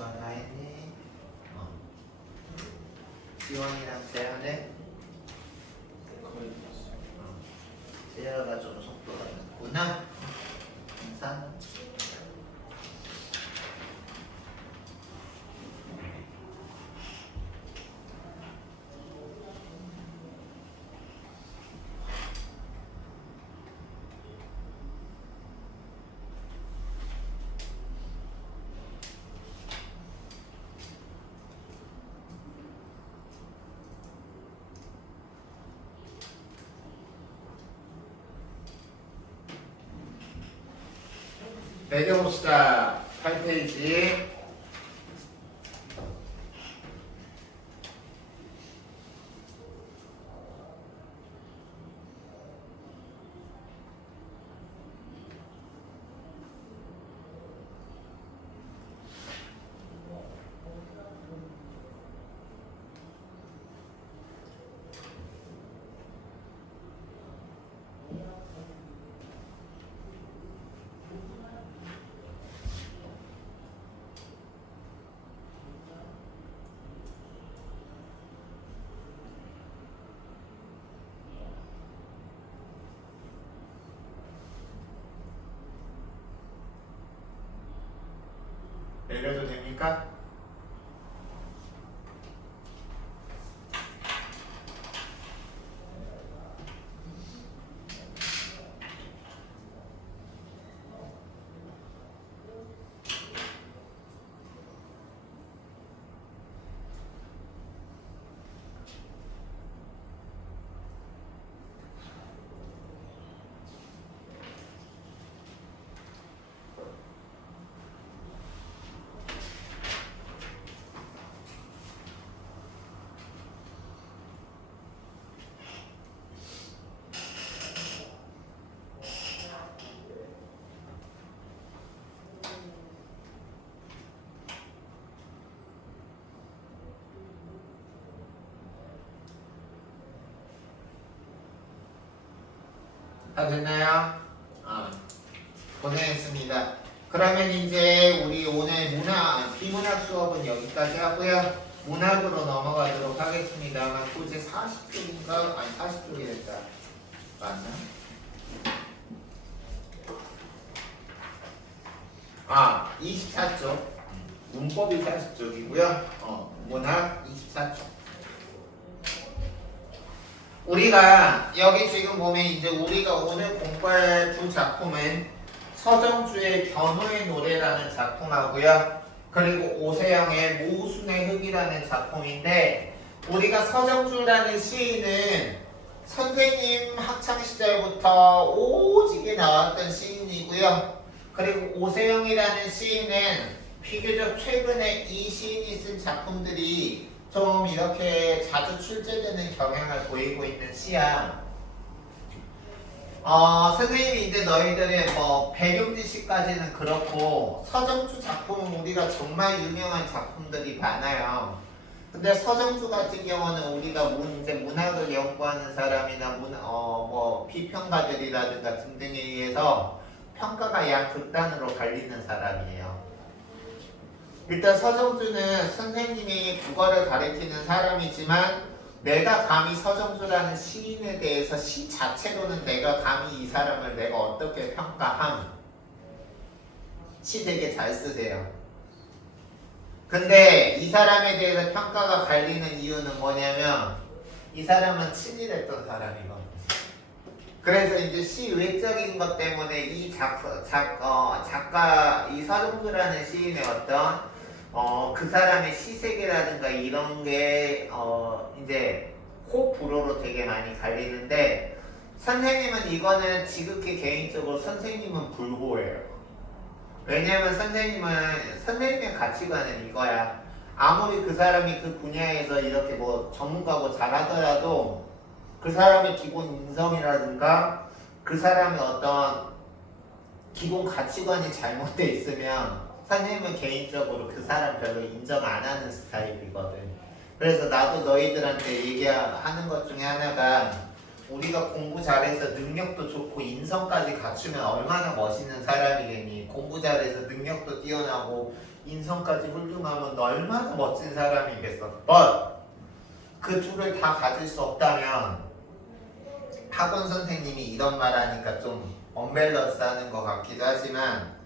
라인이 지원이랑 재현의 거의 됐어요. 재현가 좀 속도가 있구나. 괜찮아. 매겨봅시다. 8페이지. 내려도 됩니까? 다 됐나요? 고생했습니다. 그러면 이제 우리 오늘 비문학 수업은 여기까지 하고요. 문학으로 넘어가도록 하겠습니다. 아마 소재 40쪽인가? 아니 40쪽이 됐다. 맞나? 24쪽. 문법이 40쪽이고요. 문학 24쪽. 우리가 여기 지금 보면 이제 우리가 오늘 공부할 두 작품은 서정주의 견우의 노래라는 작품하고요. 그리고 오세영의 모순의 흙이라는 작품인데 우리가 서정주라는 시인은 선생님 학창 시절부터 오지게 나왔던 시인이고요. 그리고 오세영이라는 시인은 비교적 최근에 이 시인이 쓴 작품들이 좀 이렇게 자주 출제되는 경향을 보이고 있는 시야. 선생님이 이제 너희들의 배경 지식까지는 그렇고 서정주 작품은 우리가 정말 유명한 작품들이 많아요. 근데 서정주 같은 경우는 우리가 이제 문학을 연구하는 사람이나 비평가들이라든가 등등에 의해서 평가가 양극단으로 갈리는 사람이에요. 일단 서정주는 선생님이 국어를 가르치는 사람이지만 내가 감히 서정주라는 시인에 대해서 시 자체로는 내가 감히 이 사람을 내가 어떻게 평가함. 시 되게 잘 쓰세요. 근데 이 사람에 대해서 평가가 갈리는 이유는 뭐냐면 이 사람은 친일했던 사람이거든요. 그래서 이제 시 외적인 것 때문에 이 작가 이 서정주라는 시인의 어떤 그 사람의 시세계라든가 이런 게 이제 호불호로 되게 많이 갈리는데 선생님은 이거는 지극히 개인적으로 선생님은 불호예요. 왜냐면 선생님의 가치관은 이거야. 아무리 그 사람이 그 분야에서 이렇게 전문가고 잘하더라도 그 사람의 기본 인성이라든가 그 사람의 어떤 기본 가치관이 잘못돼 있으면 선생님은 개인적으로 그 사람 별로 인정 안 하는 스타일이거든. 그래서 나도 너희들한테 얘기하는 것 중에 하나가 우리가 공부 잘해서 능력도 좋고 인성까지 갖추면 얼마나 멋있는 사람이겠니. 공부 잘해서 능력도 뛰어나고 인성까지 훌륭하면 너 얼마나 멋진 사람이겠어. But 그 둘을 다 가질 수 없다면 학원 선생님이 이런 말 하니까 좀 언밸런스 하는 것 같기도 하지만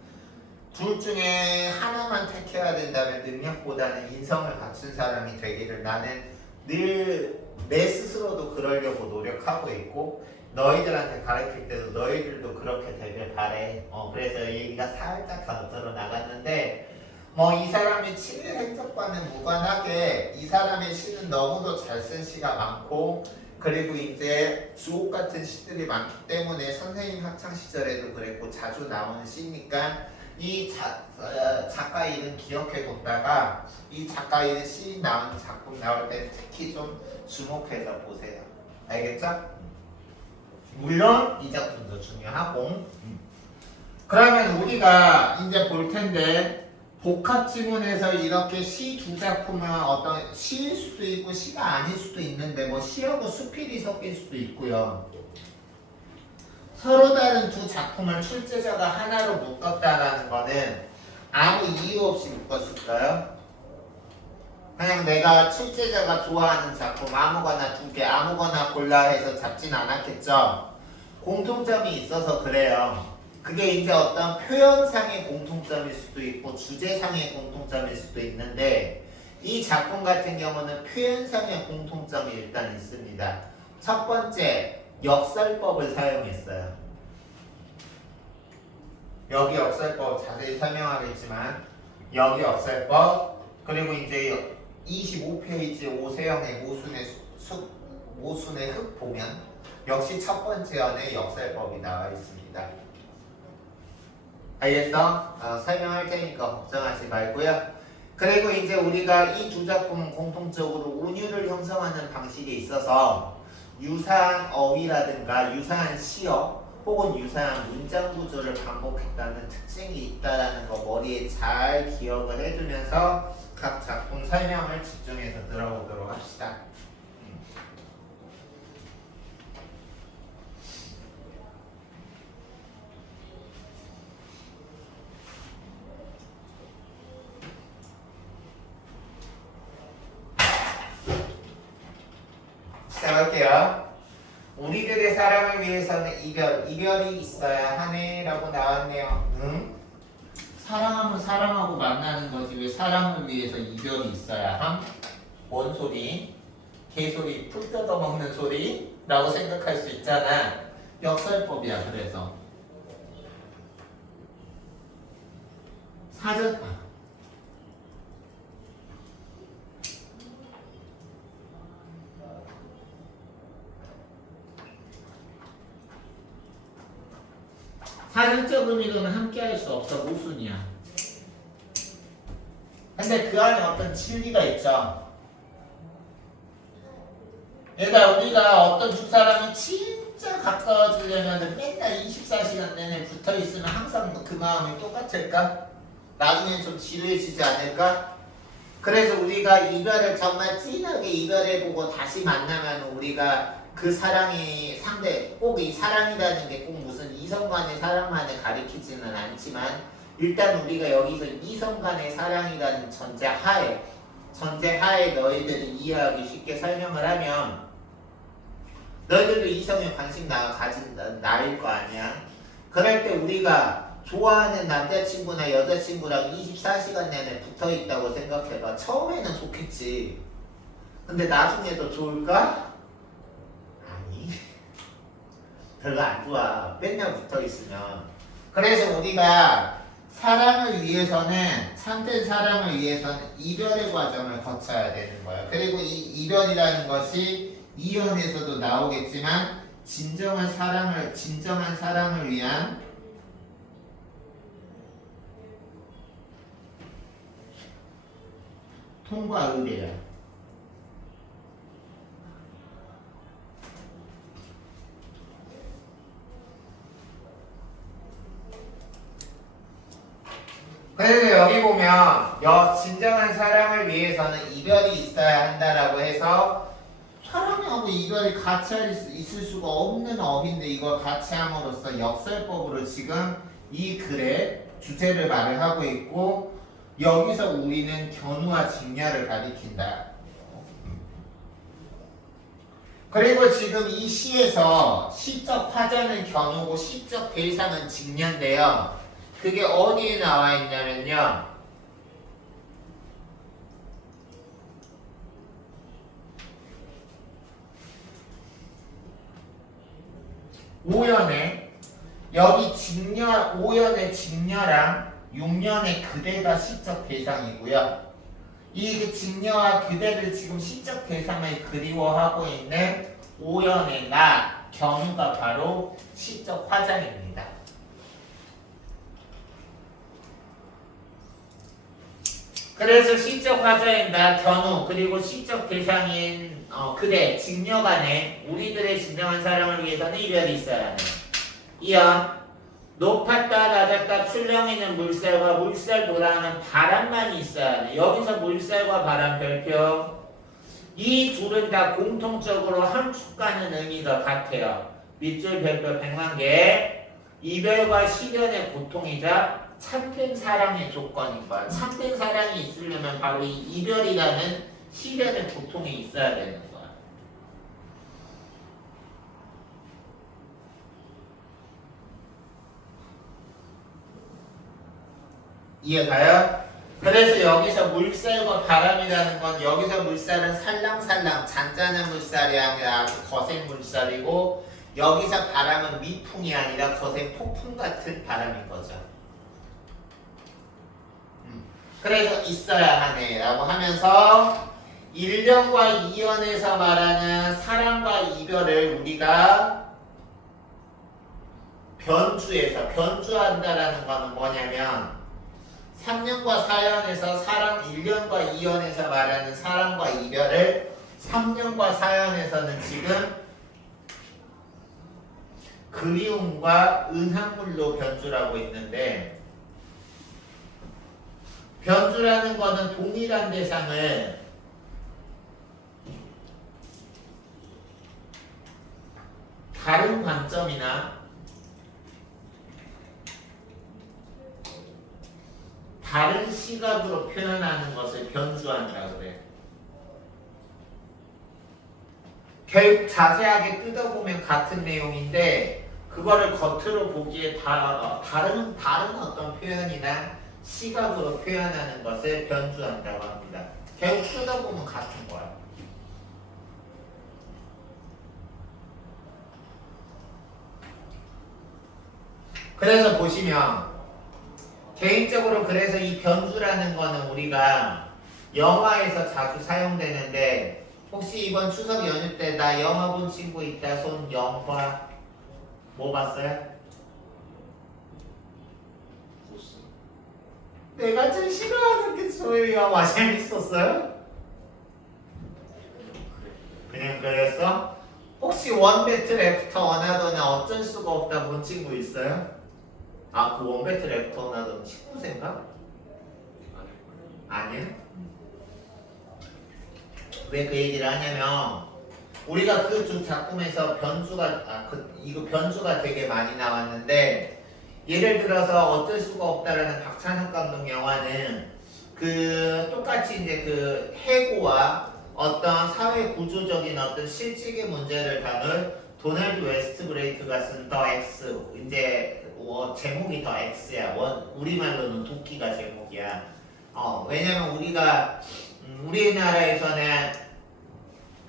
둘 중에 하나만 택해야 된다면 능력보다는 인성을 갖춘 사람이 되기를 나는 늘 내 스스로도 그러려고 노력하고 있고 너희들한테 가르칠 때도 너희들도 그렇게 되길 바래. 그래서 얘기가 살짝 곁으로 나갔는데 이 사람의 친일 행적과는 무관하게 이 사람의 시는 너무도 잘 쓴 시가 많고 그리고 이제 주옥 같은 시들이 많기 때문에 선생님 학창 시절에도 그랬고 자주 나오는 시니까 작가 이름 기억해뒀다가 이 작가 이름 시 나온 작품 나올 때 특히 좀 주목해서 보세요. 알겠죠? 물론 이 작품도 중요하고. 그러면 우리가 이제 볼 텐데 복합 지문에서 이렇게 시 두 작품은 어떤 시일 수도 있고 시가 아닐 수도 있는데 뭐 시하고 수필이 섞일 수도 있고요. 서로 다른 두 작품을 출제자가 하나로 묶었다라는 거는 아무 이유 없이 묶었을까요? 그냥 내가 출제자가 좋아하는 작품 아무거나 두 개 아무거나 골라 해서 잡진 않았겠죠? 공통점이 있어서 그래요. 그게 이제 어떤 표현상의 공통점일 수도 있고 주제상의 공통점일 수도 있는데 이 작품 같은 경우는 표현상의 공통점이 일단 있습니다. 첫 번째, 역설법을 사용했어요. 여기 역설법 자세히 설명하겠지만 여기 역설법 그리고 이제 25페이지 오세영의 모순의 흙 보면 역시 첫 번째 연에 역설법이 나와 있습니다. 알겠어? 설명할 테니까 걱정하지 말고요. 그리고 이제 우리가 이 두 작품은 공통적으로 운율을 형성하는 방식에 있어서 유사한 어휘라든가 유사한 시어 혹은 유사한 문장 구조를 반복했다는 특징이 있다는 거 머리에 잘 기억을 해두면서 각 작품 설명을 집중해서 들어보도록 합시다. 시작할게요. 우리들의 사랑을 위해서는 이별이 있어야 하네 라고 나왔네요. 응? 사랑하면 사랑하고 만나는 거지 왜 사랑을 위해서 이별이 있어야 함? 뭔 소리? 개소리 풀 뜯어먹는 소리? 라고 생각할 수 있잖아. 역설법이야. 그래서 사전적 의미로는 함께할 수 없어. 모순이야. 근데 그 안에 어떤 진리가 있죠. 얘가 우리가 어떤 두 사람이 진짜 가까워지려면 맨날 24시간 내내 붙어있으면 항상 그 마음이 똑같을까? 나중엔 좀 지루해지지 않을까? 그래서 우리가 이별을 정말 진하게 이별해보고 다시 만나면 우리가 그 사랑이 꼭 이 사랑이라는 게 꼭 무슨 이성 간의 사랑만을 가리키지는 않지만 일단 우리가 여기서 이성 간의 사랑이라는 전제하에 너희들이 이해하기 쉽게 설명을 하면 너희들도 이성에 관심 가진 나일 거 아니야. 그럴 때 우리가 좋아하는 남자친구나 여자친구랑 24시간 내내 붙어있다고 생각해봐. 처음에는 좋겠지. 근데 나중에도 좋을까? 아니, 별로 안 좋아. 맨날 붙어있으면. 그래서 우리가 사랑을 위해서는, 참된 사랑을 위해서는 이별의 과정을 거쳐야 되는 거야. 그리고 이 이별이라는 것이 이연에서도 나오겠지만 진정한 사랑을 위한 통과 의례야. 그래서 여기 보면 진정한 사랑을 위해서는 이별이 있어야 한다라고 해서 사랑하고 이별이 같이 있을 수가 없는 어휘인데 이걸 같이 함으로써 역설법으로 지금 이 글의 주제를 말을 하고 있고 여기서 우리는 견우와 직녀를 가리킨다. 그리고 지금 이 시에서 시적 화자는 견우고 시적 대상은 직녀인데요. 그게 어디에 나와 있냐면요. 오연에 여기 오연의 직녀랑 6년의 그대가 시적 대상이고요. 이 직녀와 그대를 지금 시적 대상을 그리워하고 있는 오연의 나, 견우가 바로 시적 화장입니다. 그래서 시적 화자인다 견우 그리고 시적 대상인 그대 직녀 간에 우리들의 진정한 사랑을 위해서는 이별이 있어야 하네. 이연 높았다 낮았다 출렁이는 물살과 물살 돌아가는 바람만 있어야 하네. 여기서 물살과 바람 별표 이 둘은 다 공통적으로 함축 가는 의미가 같아요. 밑줄 별표 100만 개 이별과 시련의 고통이자 참된 사랑의 조건인 거야. 참된 사랑이 있으려면 바로 이 이별이라는 시련의 고통이 있어야 되는 거야. 이해가요? 그래서 여기서 물살과 바람이라는 건 여기서 물살은 살랑살랑 잔잔한 물살이 아니라 아주 거센 물살이고 여기서 바람은 미풍이 아니라 거센 폭풍 같은 바람인 거죠. 그래서 있어야 하네 라고 하면서 1년과 2년에서 말하는 사랑과 이별을 우리가 변주한다라는 거는 뭐냐면 3년과 4년에서 사랑 1년과 2년에서 말하는 사랑과 이별을 3년과 4년에서는 지금 그리움과 은하물로 변주하고 있는데 변주라는 거는 동일한 대상을 다른 관점이나 다른 시각으로 표현하는 것을 변주한다 그래. 결국 자세하게 뜯어보면 같은 내용인데 그거를 겉으로 보기에 다른 어떤 표현이나 시각으로 표현하는 것을 변주한다고 합니다. 결국 뜯어보면 같은 거야. 그래서 보시면 개인적으로 그래서 이 변주라는 거는 우리가 영화에서 자주 사용되는데 혹시 이번 추석 연휴 때 나 영화 본 친구 있다 손 영화 뭐 봤어요? 보스. 내가 제일 싫어하는 게 저 영화 재밌었어요? 그냥 그랬어? 혹시 원 배틀 애프터 원하더나 어쩔 수가 없다 본 친구 있어요? 아, 그 원 배틀 애프터 원하더나 친구생가? 아니야? 왜 그 얘기를 하냐면 우리가 그 두 작품에서 이거 변주가 되게 많이 나왔는데 예를 들어서 어쩔 수가 없다라는 박찬욱 감독 영화는 그 똑같이 이제 그 해고와 어떤 사회 구조적인 어떤 실직의 문제를 다룰 도널드 웨스트브레이크가 쓴 더 X 이제 제목이 더 X야. 우리말로는 도끼가 제목이야. 왜냐면 우리가 우리나라에서는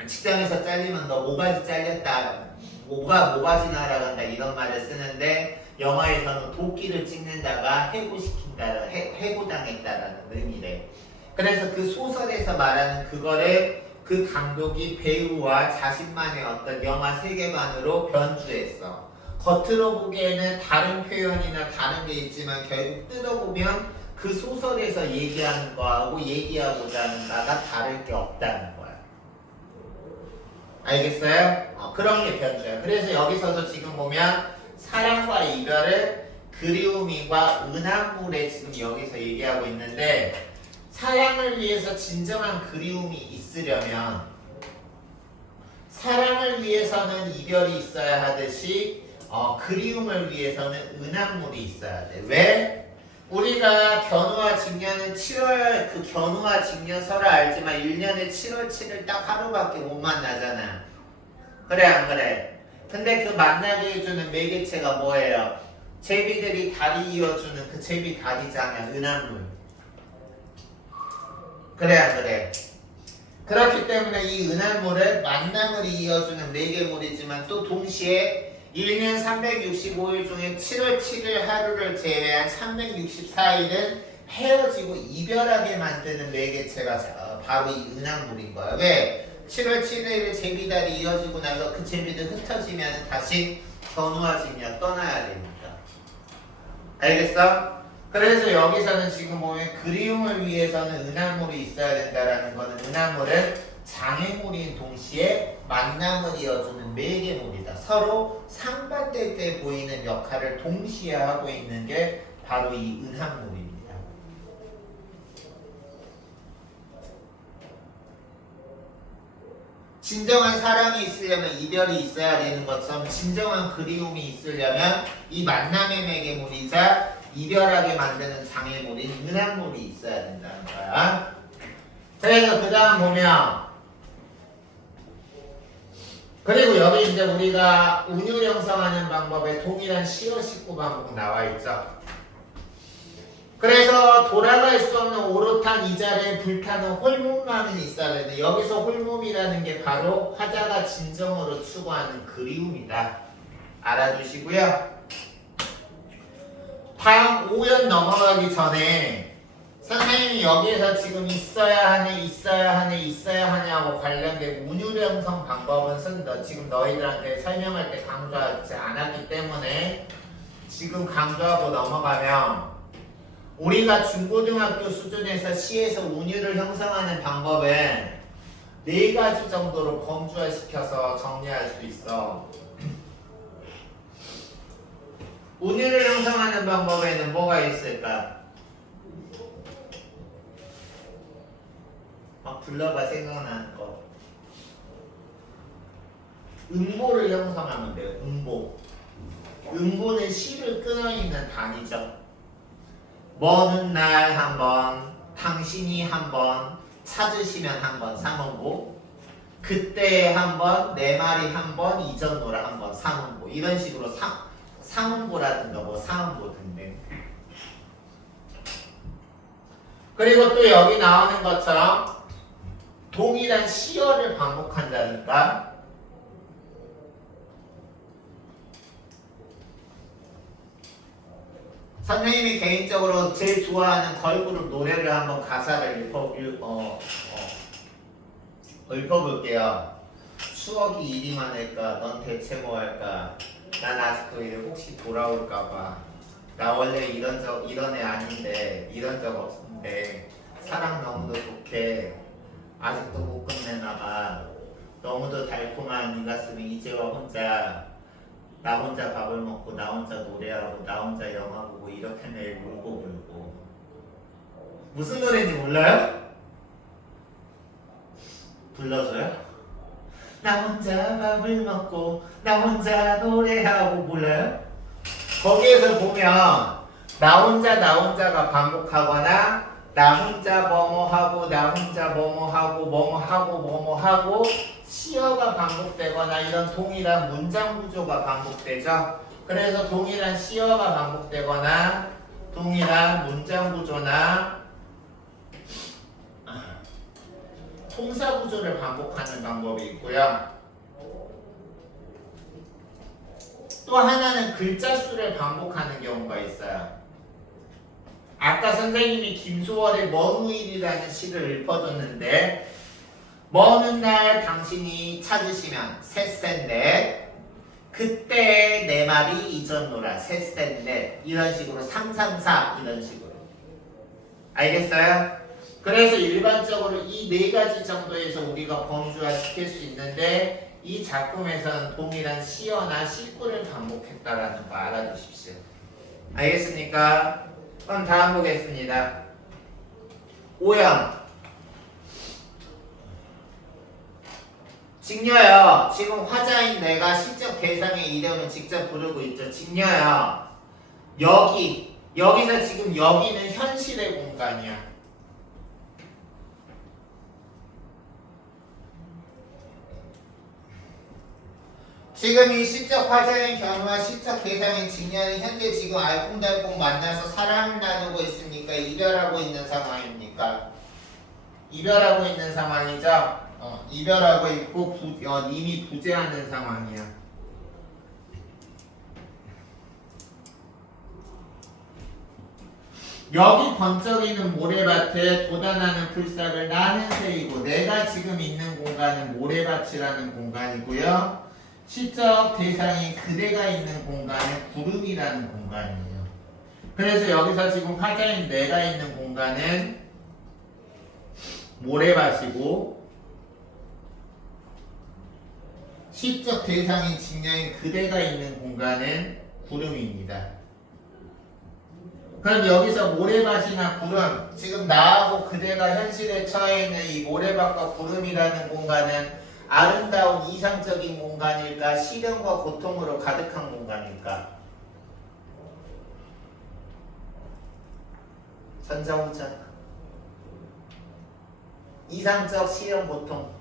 직장에서 잘리면 너 모가지 잘렸다, 모가지 날아간다 이런 말을 쓰는데 영화에서는 도끼를 찍는다가 해고시킨다, 해고당했다라는 의미래. 그래서 그 소설에서 말하는 그거를 그 감독이 배우와 자신만의 어떤 영화 세계관으로 변주했어. 겉으로 보기에는 다른 표현이나 다른 게 있지만 결국 뜯어보면 그 소설에서 얘기하는 거하고 얘기하고자 하는 바가 다를 게 없다는 거야. 알겠어요? 그런 게 변주야. 그래서 여기서도 지금 보면 사랑과 이별을 그리움과 은하물에 지금 여기서 얘기하고 있는데 사랑을 위해서 진정한 그리움이 있으려면 사랑을 위해서는 이별이 있어야 하듯이 그리움을 위해서는 은하물이 있어야 돼. 왜? 우리가 견우와 직녀는 7월 그 견우와 직녀 설을 알지만 1년에 7월 7일 딱 하루밖에 못 만나잖아. 그래 안 그래? 근데 그 만나게 해주는 매개체가 뭐예요? 제비들이 다리 이어주는 그 제비 다리잖아. 은하물. 그래 안 그래? 그렇기 때문에 이 은하물은 만남을 이어주는 매개물이지만 또 동시에 1년 365일 중에 7월 7일 하루를 제외한 364일은 헤어지고 이별하게 만드는 매개체가 바로 이 은하물인 거야. 왜? 7월 7일에 제비달이 이어지고 나서 그 제비들 흩어지면 다시 견우와 직녀 떠나야 됩니다. 알겠어? 그래서 여기서는 지금 보면 그리움을 위해서는 은하물이 있어야 된다라는 거는 은하물은 장애물인 동시에 만남을 이어주는 매개물이다. 서로 상반될 때 보이는 역할을 동시에 하고 있는 게 바로 이 은하물입니다. 진정한 사랑이 있으려면 이별이 있어야 되는 것처럼 진정한 그리움이 있으려면 이 만남의 매개물이자 이별하게 만드는 장애물인 은하물이 있어야 된다는 거야. 그래서 그 다음 보면 그리고 여기 이제 우리가 운율 형성하는 방법에 동일한 시어 식구 방법 나와 있죠. 그래서 돌아갈 수 없는 오롯한 이 자리에 불타는 홀몸만은 있어야 되는데 여기서 홀몸이라는 게 바로 화자가 진정으로 추구하는 그리움이다. 알아두시고요. 다음 5연 넘어가기 전에 선생님이 여기에서 지금 있어야 하냐고 관련된 운율 형성 방법은 지금 너희들한테 설명할 때 강조하지 않았기 때문에 지금 강조하고 넘어가면 우리가 중고등학교 수준에서 시에서 운율을 형성하는 방법은 4가지 정도로 범주화시켜서 정리할 수 있어. 운율을 형성하는 방법에는 뭐가 있을까? 막 불러봐 생각나는 거. 음보를 형성하면 돼요. 음보. 음보는 시를 끊어있는 단위죠. 먼 날 한 번, 당신이 한 번, 찾으시면 한 번, 3음보. 그때 한 번, 내 말이 한 번, 잊었노라 한 번, 3음보. 이런 식으로 3음보라든가 뭐 4음보 등등. 그리고 또 여기 나오는 것처럼 동일한 시어를 반복한다니까. 선생님이 개인적으로 제일 좋아하는 걸그룹 노래를 한번 가사를 읊어볼게요. 추억이 이리만 할까? 넌 대체 뭐 할까? 난 아직도 이래 혹시 돌아올까봐. 나 원래 이런 애 아닌데 이런 적 없는데 사랑 너무도 좋게 아직도 못 끝내나봐. 너무도 달콤한 이 가슴이 이제와 혼자 나 혼자 밥을 먹고 나 혼자 노래하고 나 혼자 영화 보고 이렇게 매일 울고 불고. 무슨 노래인지 몰라요? 불러줘요? 나 혼자 밥을 먹고 나 혼자 노래하고 몰라요? 거기에서 보면 나 혼자가 반복하거나 나 혼자 뭐뭐하고 나 혼자 뭐뭐하고 시어가 반복되거나 이런 동일한 문장 구조가 반복되죠. 그래서 동일한 시어가 반복되거나 동일한 문장 구조나 통사 구조를 반복하는 방법이 있고요. 또 하나는 글자 수를 반복하는 경우가 있어요. 아까 선생님이 김소월의 먼 후일이라는 시를 읊어줬는데 먼 날 당신이 찾으시면 셋셋넷 그때 내 말이 잊었노라 셋셋넷 이런 식으로 334 이런 식으로 알겠어요? 그래서 일반적으로 이 4가지 정도에서 우리가 범주화 시킬 수 있는데 이 작품에서는 동일한 시어나 시구를 반복했다라는 거 알아두십시오. 알겠습니까? 그럼 다음 보겠습니다. 5연 직녀요. 지금 화자인 내가 시적 대상의 이름을 직접 부르고 있죠. 직녀요. 여기서 지금 여기는 현실의 공간이야. 지금 이 시적 화자인 경우와 시적 대상인 직녀는 현재 지금 알콩달콩 만나서 사랑을 나누고 있으니까 이별하고 있는 상황입니까? 이별하고 있는 상황이죠? 이별하고 있고 이미 부재하는 상황이야. 여기 번쩍이는 모래밭에 돋아나는 풀싹을 나는 새이고 내가 지금 있는 공간은 모래밭이라는 공간이고요. 시적 대상이 그대가 있는 공간은 구름이라는 공간이에요. 그래서 여기서 지금 화자인 내가 있는 공간은 모래밭이고 시적 대상인 직녀인 그대가 있는 공간은 구름입니다. 그럼 여기서 모래밭이나 구름, 지금 나하고 그대가 현실에 처해 있는 이 모래밭과 구름이라는 공간은 아름다운 이상적인 공간일까? 시련과 고통으로 가득한 공간일까? 전자후자. 이상적 시련 고통.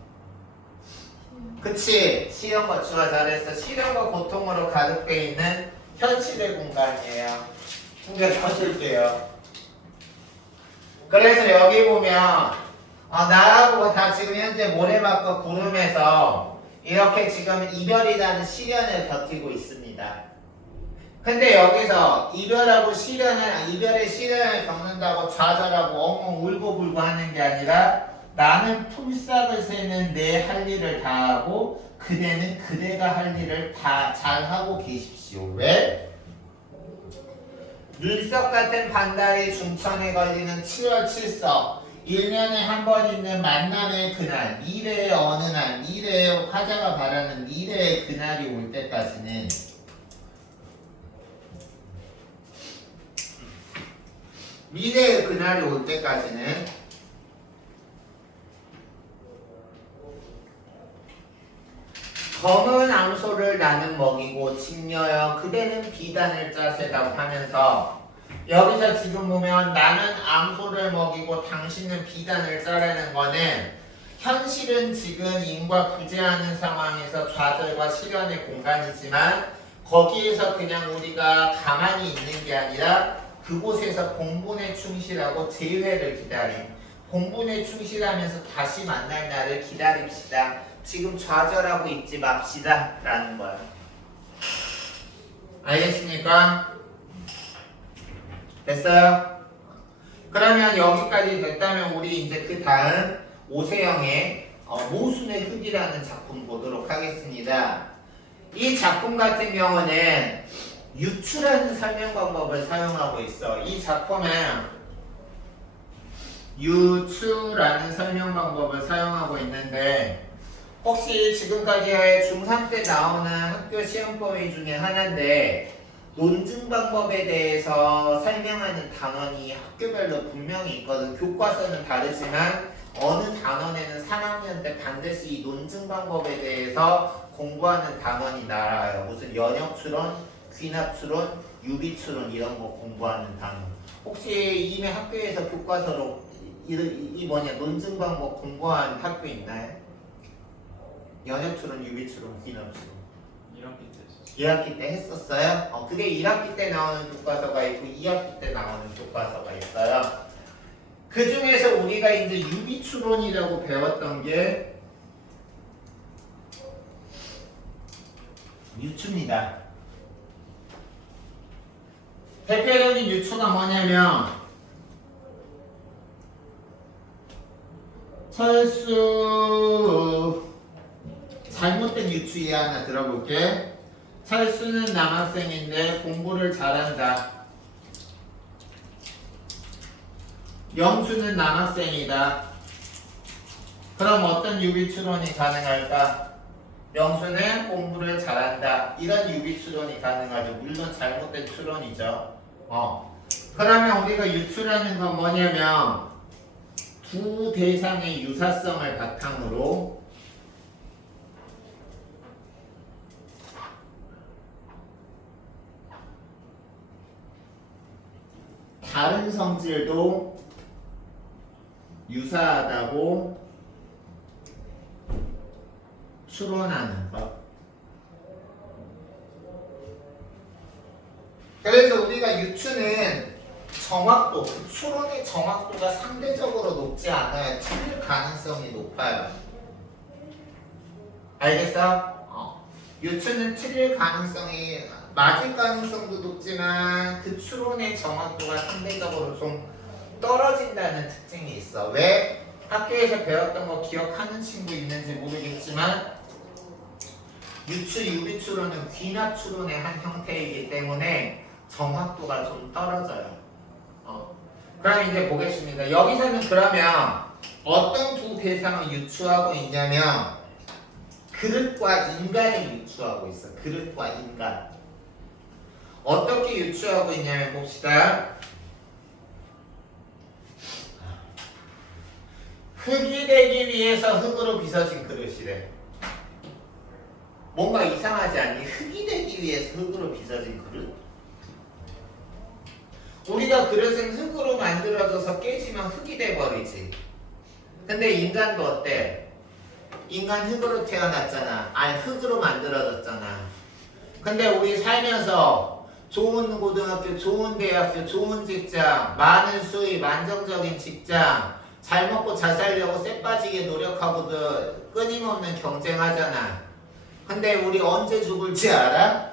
그치? 시련과 주어 잘했어. 시련과 고통으로 가득되어 있는 현실의 공간이에요. 한개 더 줄게요. 그래서 여기 보면 나하고 다 지금 현재 모래밭과 구름에서 이렇게 지금 이별이라는 시련을 버티고 있습니다. 근데 여기서 이별의 시련을 겪는다고 좌절하고 엉엉 울고불고 하는 게 아니라 나는 풀싹을 새는 내 할 일을 다 하고 그대는 그대가 할 일을 다 잘하고 계십시오. 왜? 눈썹 같은 반달이 중천에 걸리는 7월 7석 1년에 한 번 있는 만남의 그날, 미래의 어느 날, 미래의 화자가 바라는 미래의 그날이 올 때까지는 미래의 그날이 올 때까지는 검은 암소를 나는 먹이고 직녀여 그대는 비단을 짜세다고 하면서 여기서 지금 보면 나는 암소를 먹이고 당신은 비단을 짜라는 거는 현실은 지금 인과 부재하는 상황에서 좌절과 시련의 공간이지만 거기에서 그냥 우리가 가만히 있는 게 아니라 그곳에서 공분에 충실하고 재회를 기다림, 공분에 충실하면서 다시 만날 날을 기다립시다. 지금 좌절하고 있지 맙시다 라는 거야. 알겠습니까? 됐어요? 그러면 여기까지 됐다면 우리 이제 그 다음 오세영의 모순의 흙이라는 작품 보도록 하겠습니다. 이 작품 같은 경우는 유추라는 설명 방법을 사용하고 있어. 이 작품은 유추라는 설명 방법을 사용하고 있는데 혹시 지금까지 중3 때 나오는 학교 시험 범위 중에 하나인데 논증 방법에 대해서 설명하는 단원이 학교별로 분명히 있거든. 교과서는 다르지만 어느 단원에는 3학년 때 반드시 이 논증 방법에 대해서 공부하는 단원이 나와요. 무슨 연역추론, 귀납추론, 유비추론 이런 거 공부하는 단원. 혹시 이미 학교에서 교과서로 논증 방법 공부한 학교 있나요? 연역추론, 유비추론, 귀납추론. 1학기 때 했었어요. 1학기 때 했었어요? 그게 1학기 때 나오는 교과서가 있고 2학기 때 나오는 교과서가 있어요. 그 중에서 우리가 이제 유비추론이라고 배웠던 게 유추입니다. 대표적인 유추가 뭐냐면 철수 잘못된 유추 이해 하나 들어볼게. 철수는 남학생인데 공부를 잘한다. 영수는 남학생이다. 그럼 어떤 유비추론이 가능할까? 영수는 공부를 잘한다. 이런 유비추론이 가능하죠. 물론 잘못된 추론이죠. 그러면 우리가 유추라는 건 뭐냐면 두 대상의 유사성을 바탕으로 다른 성질도 유사하다고 추론하는 것. 그래서 우리가 유추는 정확도, 추론의 정확도가 상대적으로 높지 않아요. 틀릴 가능성이 높아요. 알겠어? 유추는 틀릴 가능성이 맞을 가능성도 높지만 그 추론의 정확도가 상대적으로 좀 떨어진다는 특징이 있어. 왜? 학교에서 배웠던 거 기억하는 친구 있는지 모르겠지만 유추, 유비추론은 귀납추론의 한 형태이기 때문에 정확도가 좀 떨어져요. 그럼 이제 보겠습니다. 여기서는 그러면 어떤 두 대상을 유추하고 있냐면 그릇과 인간을 유추하고 있어. 그릇과 인간. 어떻게 유추하고 있냐면 봅시다. 흙이 되기 위해서 흙으로 빚어진 그릇이래. 뭔가 이상하지 않니? 흙이 되기 위해서 흙으로 빚어진 그릇? 우리가 그릇은 흙으로 만들어져서 깨지면 흙이 돼버리지. 근데 인간도 어때? 인간 흙으로 태어났잖아. 아니 흙으로 만들어졌잖아. 근데 우리 살면서 좋은 고등학교, 좋은 대학교, 좋은 직장, 많은 수입, 안정적인 직장, 잘 먹고 잘 살려고 쎄 빠지게 노력하고도 끊임없는 경쟁하잖아. 근데 우리 언제 죽을지 알아?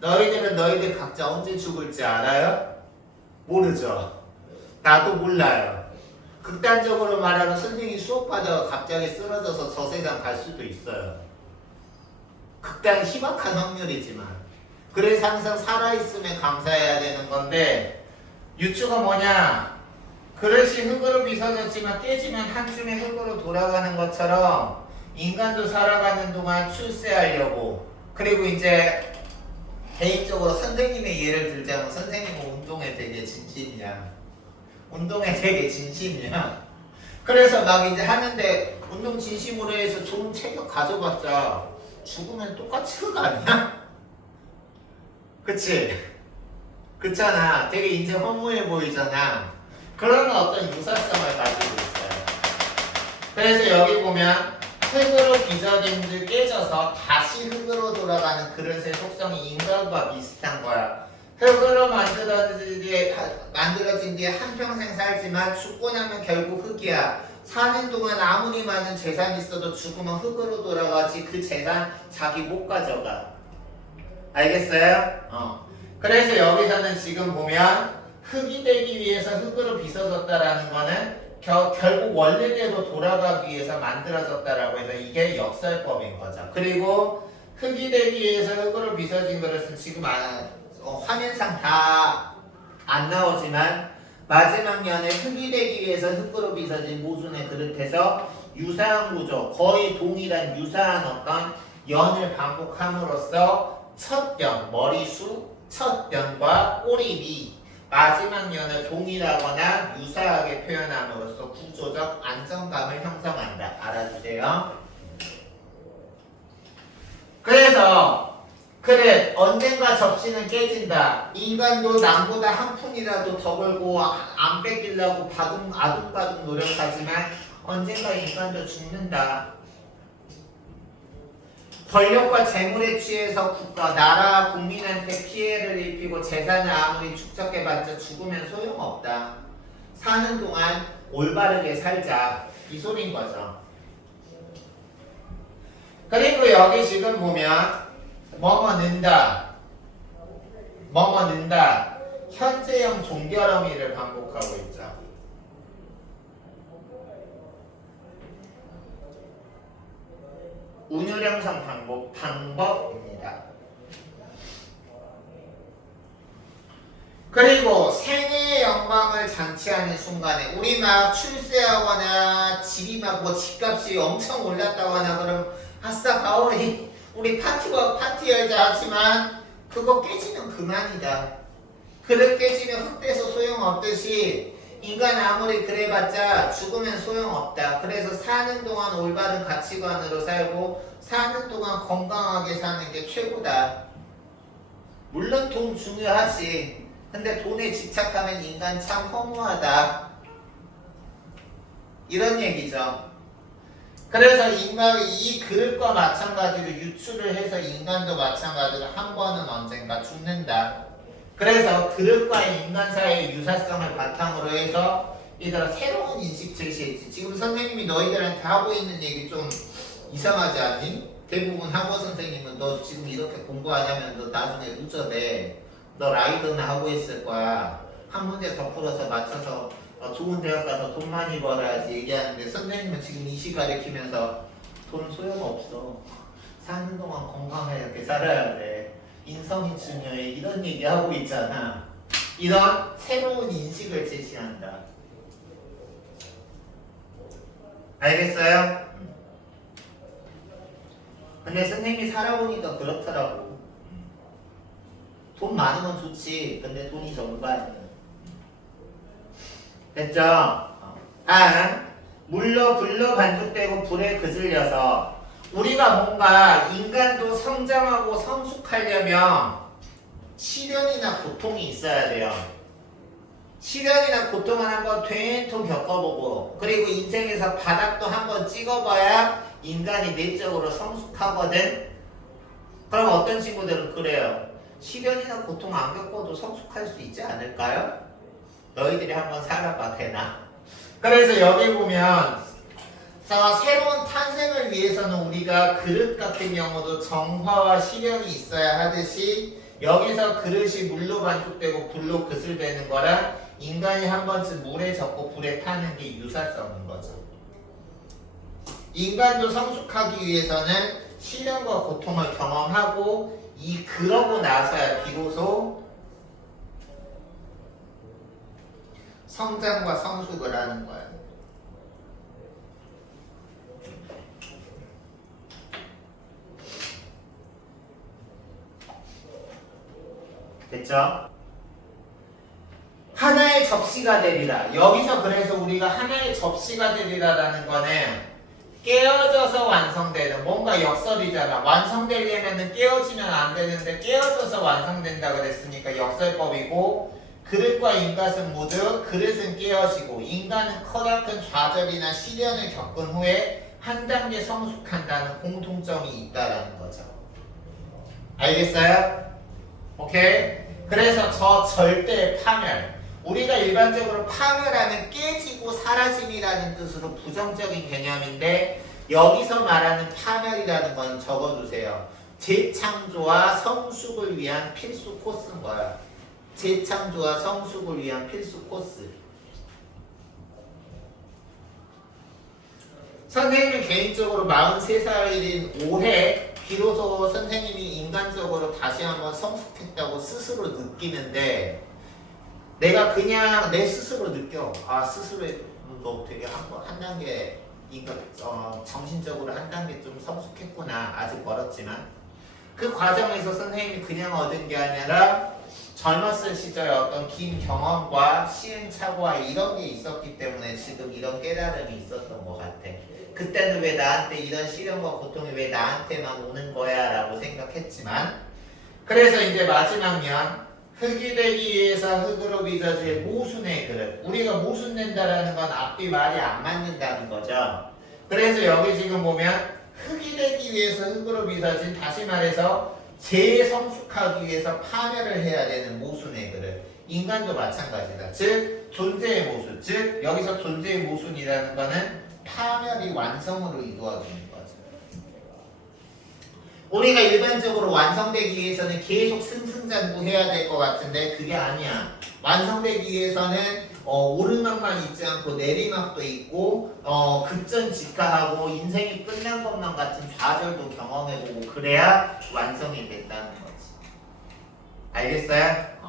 너희들은 너희들 각자 언제 죽을지 알아요? 모르죠. 나도 몰라요. 극단적으로 말하면 선생님이 수업하다가 갑자기 쓰러져서 저 세상 갈 수도 있어요. 극단 희박한 확률이지만. 그래서 항상 살아있음에 감사해야 되는 건데 유추가 뭐냐? 그릇이 흙으로 빚어졌지만 깨지면 한 줌의 흙으로 돌아가는 것처럼 인간도 살아가는 동안 출세하려고. 그리고 이제 개인적으로 선생님의 예를 들자면 선생님은 운동에 되게 진심이야. 운동에 되게 진심이야. 그래서 막 이제 하는데 운동 진심으로 해서 좋은 체격 가져봤자 죽으면 똑같이 흙 아니야? 그치? 그렇잖아. 되게 이제 허무해 보이잖아. 그런 어떤 유사성을 가지고 있어요. 그래서 여기 보면 흙으로 빚어진 듯 깨져서 다시 흙으로 돌아가는 그릇의 속성이 인간과 비슷한 거야. 흙으로 만들어진 뒤에 한평생 살지만 죽고 나면 결국 흙이야. 사는 동안 아무리 많은 재산이 있어도 죽으면 흙으로 돌아가지 그 재산 자기 못 가져가. 알겠어요? 그래서 여기서는 지금 보면 흙이 되기 위해서 흙으로 빚어졌다라는 거는 결국 원래대로 돌아가기 위해서 만들어졌다라고 해서 이게 역설법인 거죠. 그리고 흙이 되기 위해서 흙으로 빚어진 그릇은 지금 화면상 다 안 나오지만 마지막 연에 흙이 되기 위해서 흙으로 빚어진 모순의 그릇에서 유사한 구조, 거의 동일한 유사한 어떤 연을 반복함으로써 첫 연, 머리수, 첫 연과 꼬리비 마지막 연을 동일하거나 유사하게 표현함으로써 구조적 안정감을 형성한다. 알아주세요. 그래서 그래 언젠가 접시는 깨진다. 인간도 남보다 한 푼이라도 더 벌고 안 뺏기려고 아둥바둥 노력하지만 언젠가 인간도 죽는다. 권력과 재물에 취해서 국가, 나라, 국민한테 피해를 입히고 재산을 아무리 축적해봤자 죽으면 소용없다. 사는 동안 올바르게 살자. 이 소린 거죠. 그리고 여기 지금 보면 뭐뭐 는다. 현재형 종결어미를 반복하고 있죠. 운율형성 방법입니다. 그리고 생애의 영광을 장치하는 순간에 우리 막 출세하거나 집이 막 뭐 집값이 엄청 올랐다거나 그럼 아싸 바울이 우리 파티 열자 하지만 그거 깨지면 그만이다. 그릇 깨지면 흙돼서 소용없듯이 인간 아무리 그래봤자 죽으면 소용없다. 그래서 사는 동안 올바른 가치관으로 살고 사는 동안 건강하게 사는 게 최고다. 물론 돈 중요하지. 근데 돈에 집착하면 인간 참 허무하다. 이런 얘기죠. 그래서 인간이 이 그릇과 마찬가지로 유추를 해서 인간도 마찬가지로 한 번은 언젠가 죽는다. 그래서 그릇과 인간 사이의 유사성을 바탕으로 해서 얘들아 새로운 인식 제시했지. 지금 선생님이 너희들한테 하고 있는 얘기 좀 이상하지 않니? 대부분 학원 선생님은 너 지금 이렇게 공부하냐면 너 나중에 루저돼. 너 라이더나 하고 있을 거야. 한 문제 더 풀어서 맞춰서 좋은 대학 가서 돈 많이 벌어야지 얘기하는데 선생님은 지금 이 시 가리키면서 돈 소용없어. 사는 동안 건강하게 살아야 돼. 인성이 중요해. 이런 얘기하고 있잖아. 이런 새로운 인식을 제시한다. 알겠어요? 근데 선생님이 살아보니까 그렇더라고. 돈 많으면 좋지. 근데 돈이 전부가 아니야. 됐죠? 물로 불로 반죽되고 불에 그슬려서 우리가 뭔가 인간도 성장하고 성숙하려면 시련이나 고통이 있어야 돼요. 시련이나 고통을 한번 된통 겪어보고 그리고 인생에서 바닥도 한번 찍어봐야 인간이 내적으로 성숙하거든. 그럼 어떤 친구들은 그래요. 시련이나 고통 안 겪어도 성숙할 수 있지 않을까요? 너희들이 한번 살아봐 되나? 그래서 여기 보면 새로운 탄생을 위해서는 우리가 그릇 같은 경우도 정화와 시련이 있어야 하듯이 여기서 그릇이 물로 반죽되고 불로 그슬되는 거랑 인간이 한 번쯤 물에 젖고 불에 타는 게 유사성인 거죠. 인간도 성숙하기 위해서는 시련과 고통을 경험하고 그러고 나서야 비로소 성장과 성숙을 하는 거야. 됐죠? 하나의 접시가 되리라. 여기서 그래서 우리가 하나의 접시가 되리라라는 거는 깨어져서 완성되는 뭔가 역설이잖아. 완성되려면 깨어지면 안 되는데 깨어져서 완성된다 그랬으니까 역설법이고 그릇과 인간은 모두 그릇은 깨어지고 인간은 커다큰 좌절이나 시련을 겪은 후에 한 단계 성숙한다는 공통점이 있다라는 거죠. 알겠어요? 오케이? 그래서 저 절대 파멸 우리가 일반적으로 파멸하는 깨지고 사라짐이라는 뜻으로 부정적인 개념인데 여기서 말하는 파멸이라는 건 적어두세요. 재창조와 성숙을 위한 필수 코스인 거야. 재창조와 성숙을 위한 필수 코스. 선생님은 개인적으로 43살인 올해 비로소 선생님이 인간적으로 다시 한번 성숙했다고 스스로 느끼는데 내가 그냥 내 스스로 느껴. 스스로 너 되게 한 단계 정신적으로 한 단계 좀 성숙했구나. 아직 멀었지만 그 과정에서 선생님이 그냥 얻은 게 아니라 젊었을 시절에 어떤 긴 경험과 시행착오와 이런 게 있었기 때문에 지금 이런 깨달음이 있었던 것 같아. 그때는 왜 나한테 이런 시련과 고통이 왜 나한테만 오는 거야 라고 생각했지만 그래서 이제 마지막 면 흙이 되기 위해서 흙으로 빚어질 모순의 그릇. 우리가 모순된다라는 건 앞뒤 말이 안 맞는다는 거죠. 그래서 여기 지금 보면 흙이 되기 위해서 흙으로 빚어진 다시 말해서 재성숙하기 위해서 파멸을 해야 되는 모순의 그릇. 인간도 마찬가지다. 즉 존재의 모순. 즉 여기서 존재의 모순이라는 거는 파멸이 완성으로 이루어지는 거죠. 우리가 일반적으로 완성되기 위해서는 계속 승승장구해야 될 것 같은데 그게 아니야. 완성되기 위해서는 오르막만 있지 않고 내리막도 있고 급전직하하고 인생이 끝난 것만 같은 좌절도 경험해보고 그래야 완성이 된다는 거지. 알겠어요?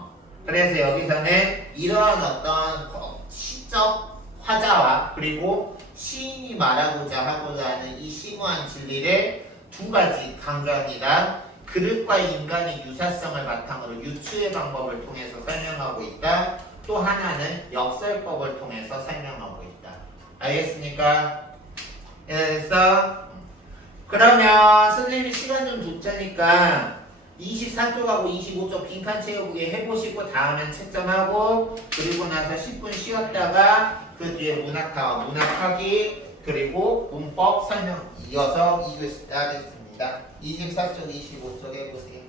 그래서 여기서는 이러한 어떤 시적 화자와 그리고 시인이 말하고자 하고자 하는 이 심오한 진리를 두 가지 강조합니다. 그릇과 인간의 유사성을 바탕으로 유추의 방법을 통해서 설명하고 있다. 또 하나는 역설법을 통해서 설명하고 있다. 알겠습니까? 그래서 그러면 선생님이 시간 좀 줄 테니까 24쪽하고 25쪽 빈칸 채우기 해보시고 다음엔 채점하고 그리고 나서 10분 쉬었다가 그 뒤에 문학하기 그리고 문법 설명 이어서 2교시 하겠습니다. 24쪽 25쪽 해보세요.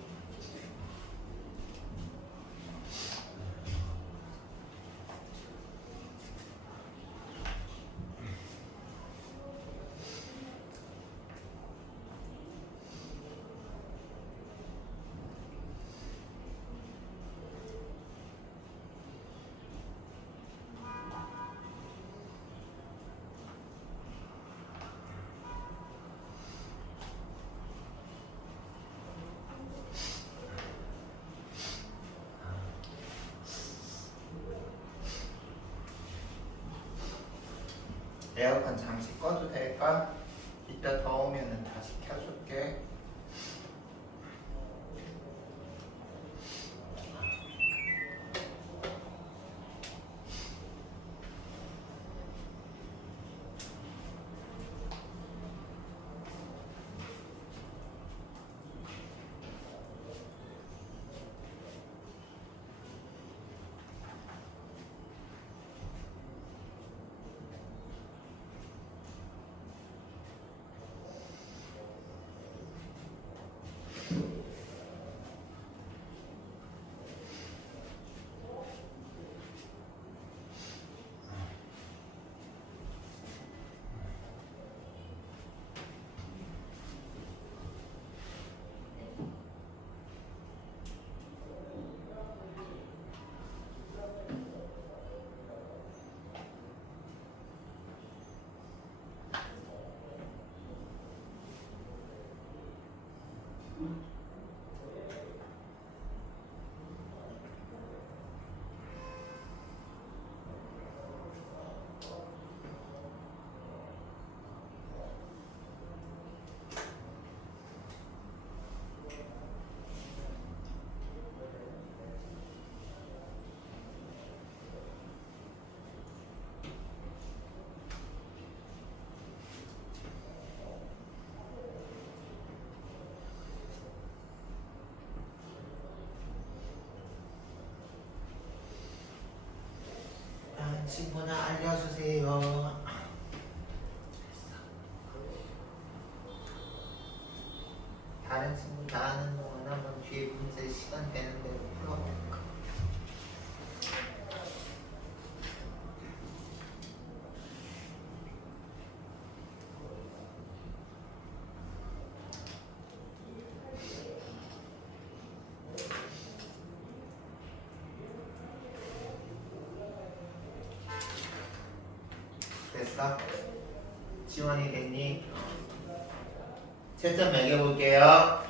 에어컨 잠시 꺼도 될까? 이따 더우면 다시 켜줄게. 다른 친구나 알려주세요. 다른 친구 다 하는 동안 한번 뒤에 문제 시간 되는 대로 풀어볼까? 됐어? 지원이 됐니? 채점 매겨볼게요.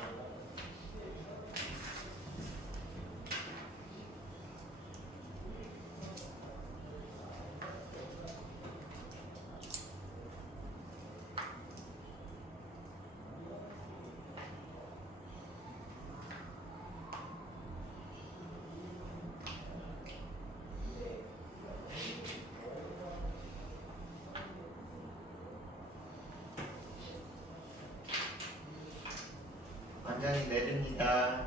완전히 내립니다.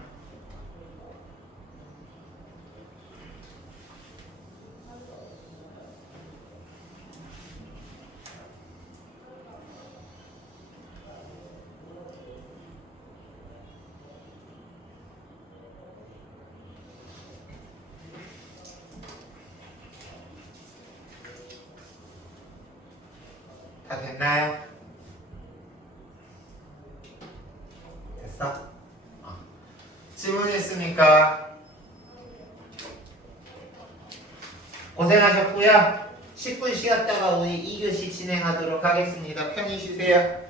다 됐나요? 됐어? 질문했습니까? 고생하셨고요. 10분 쉬었다가 우리 2교시 진행하도록 하겠습니다. 편히 쉬세요.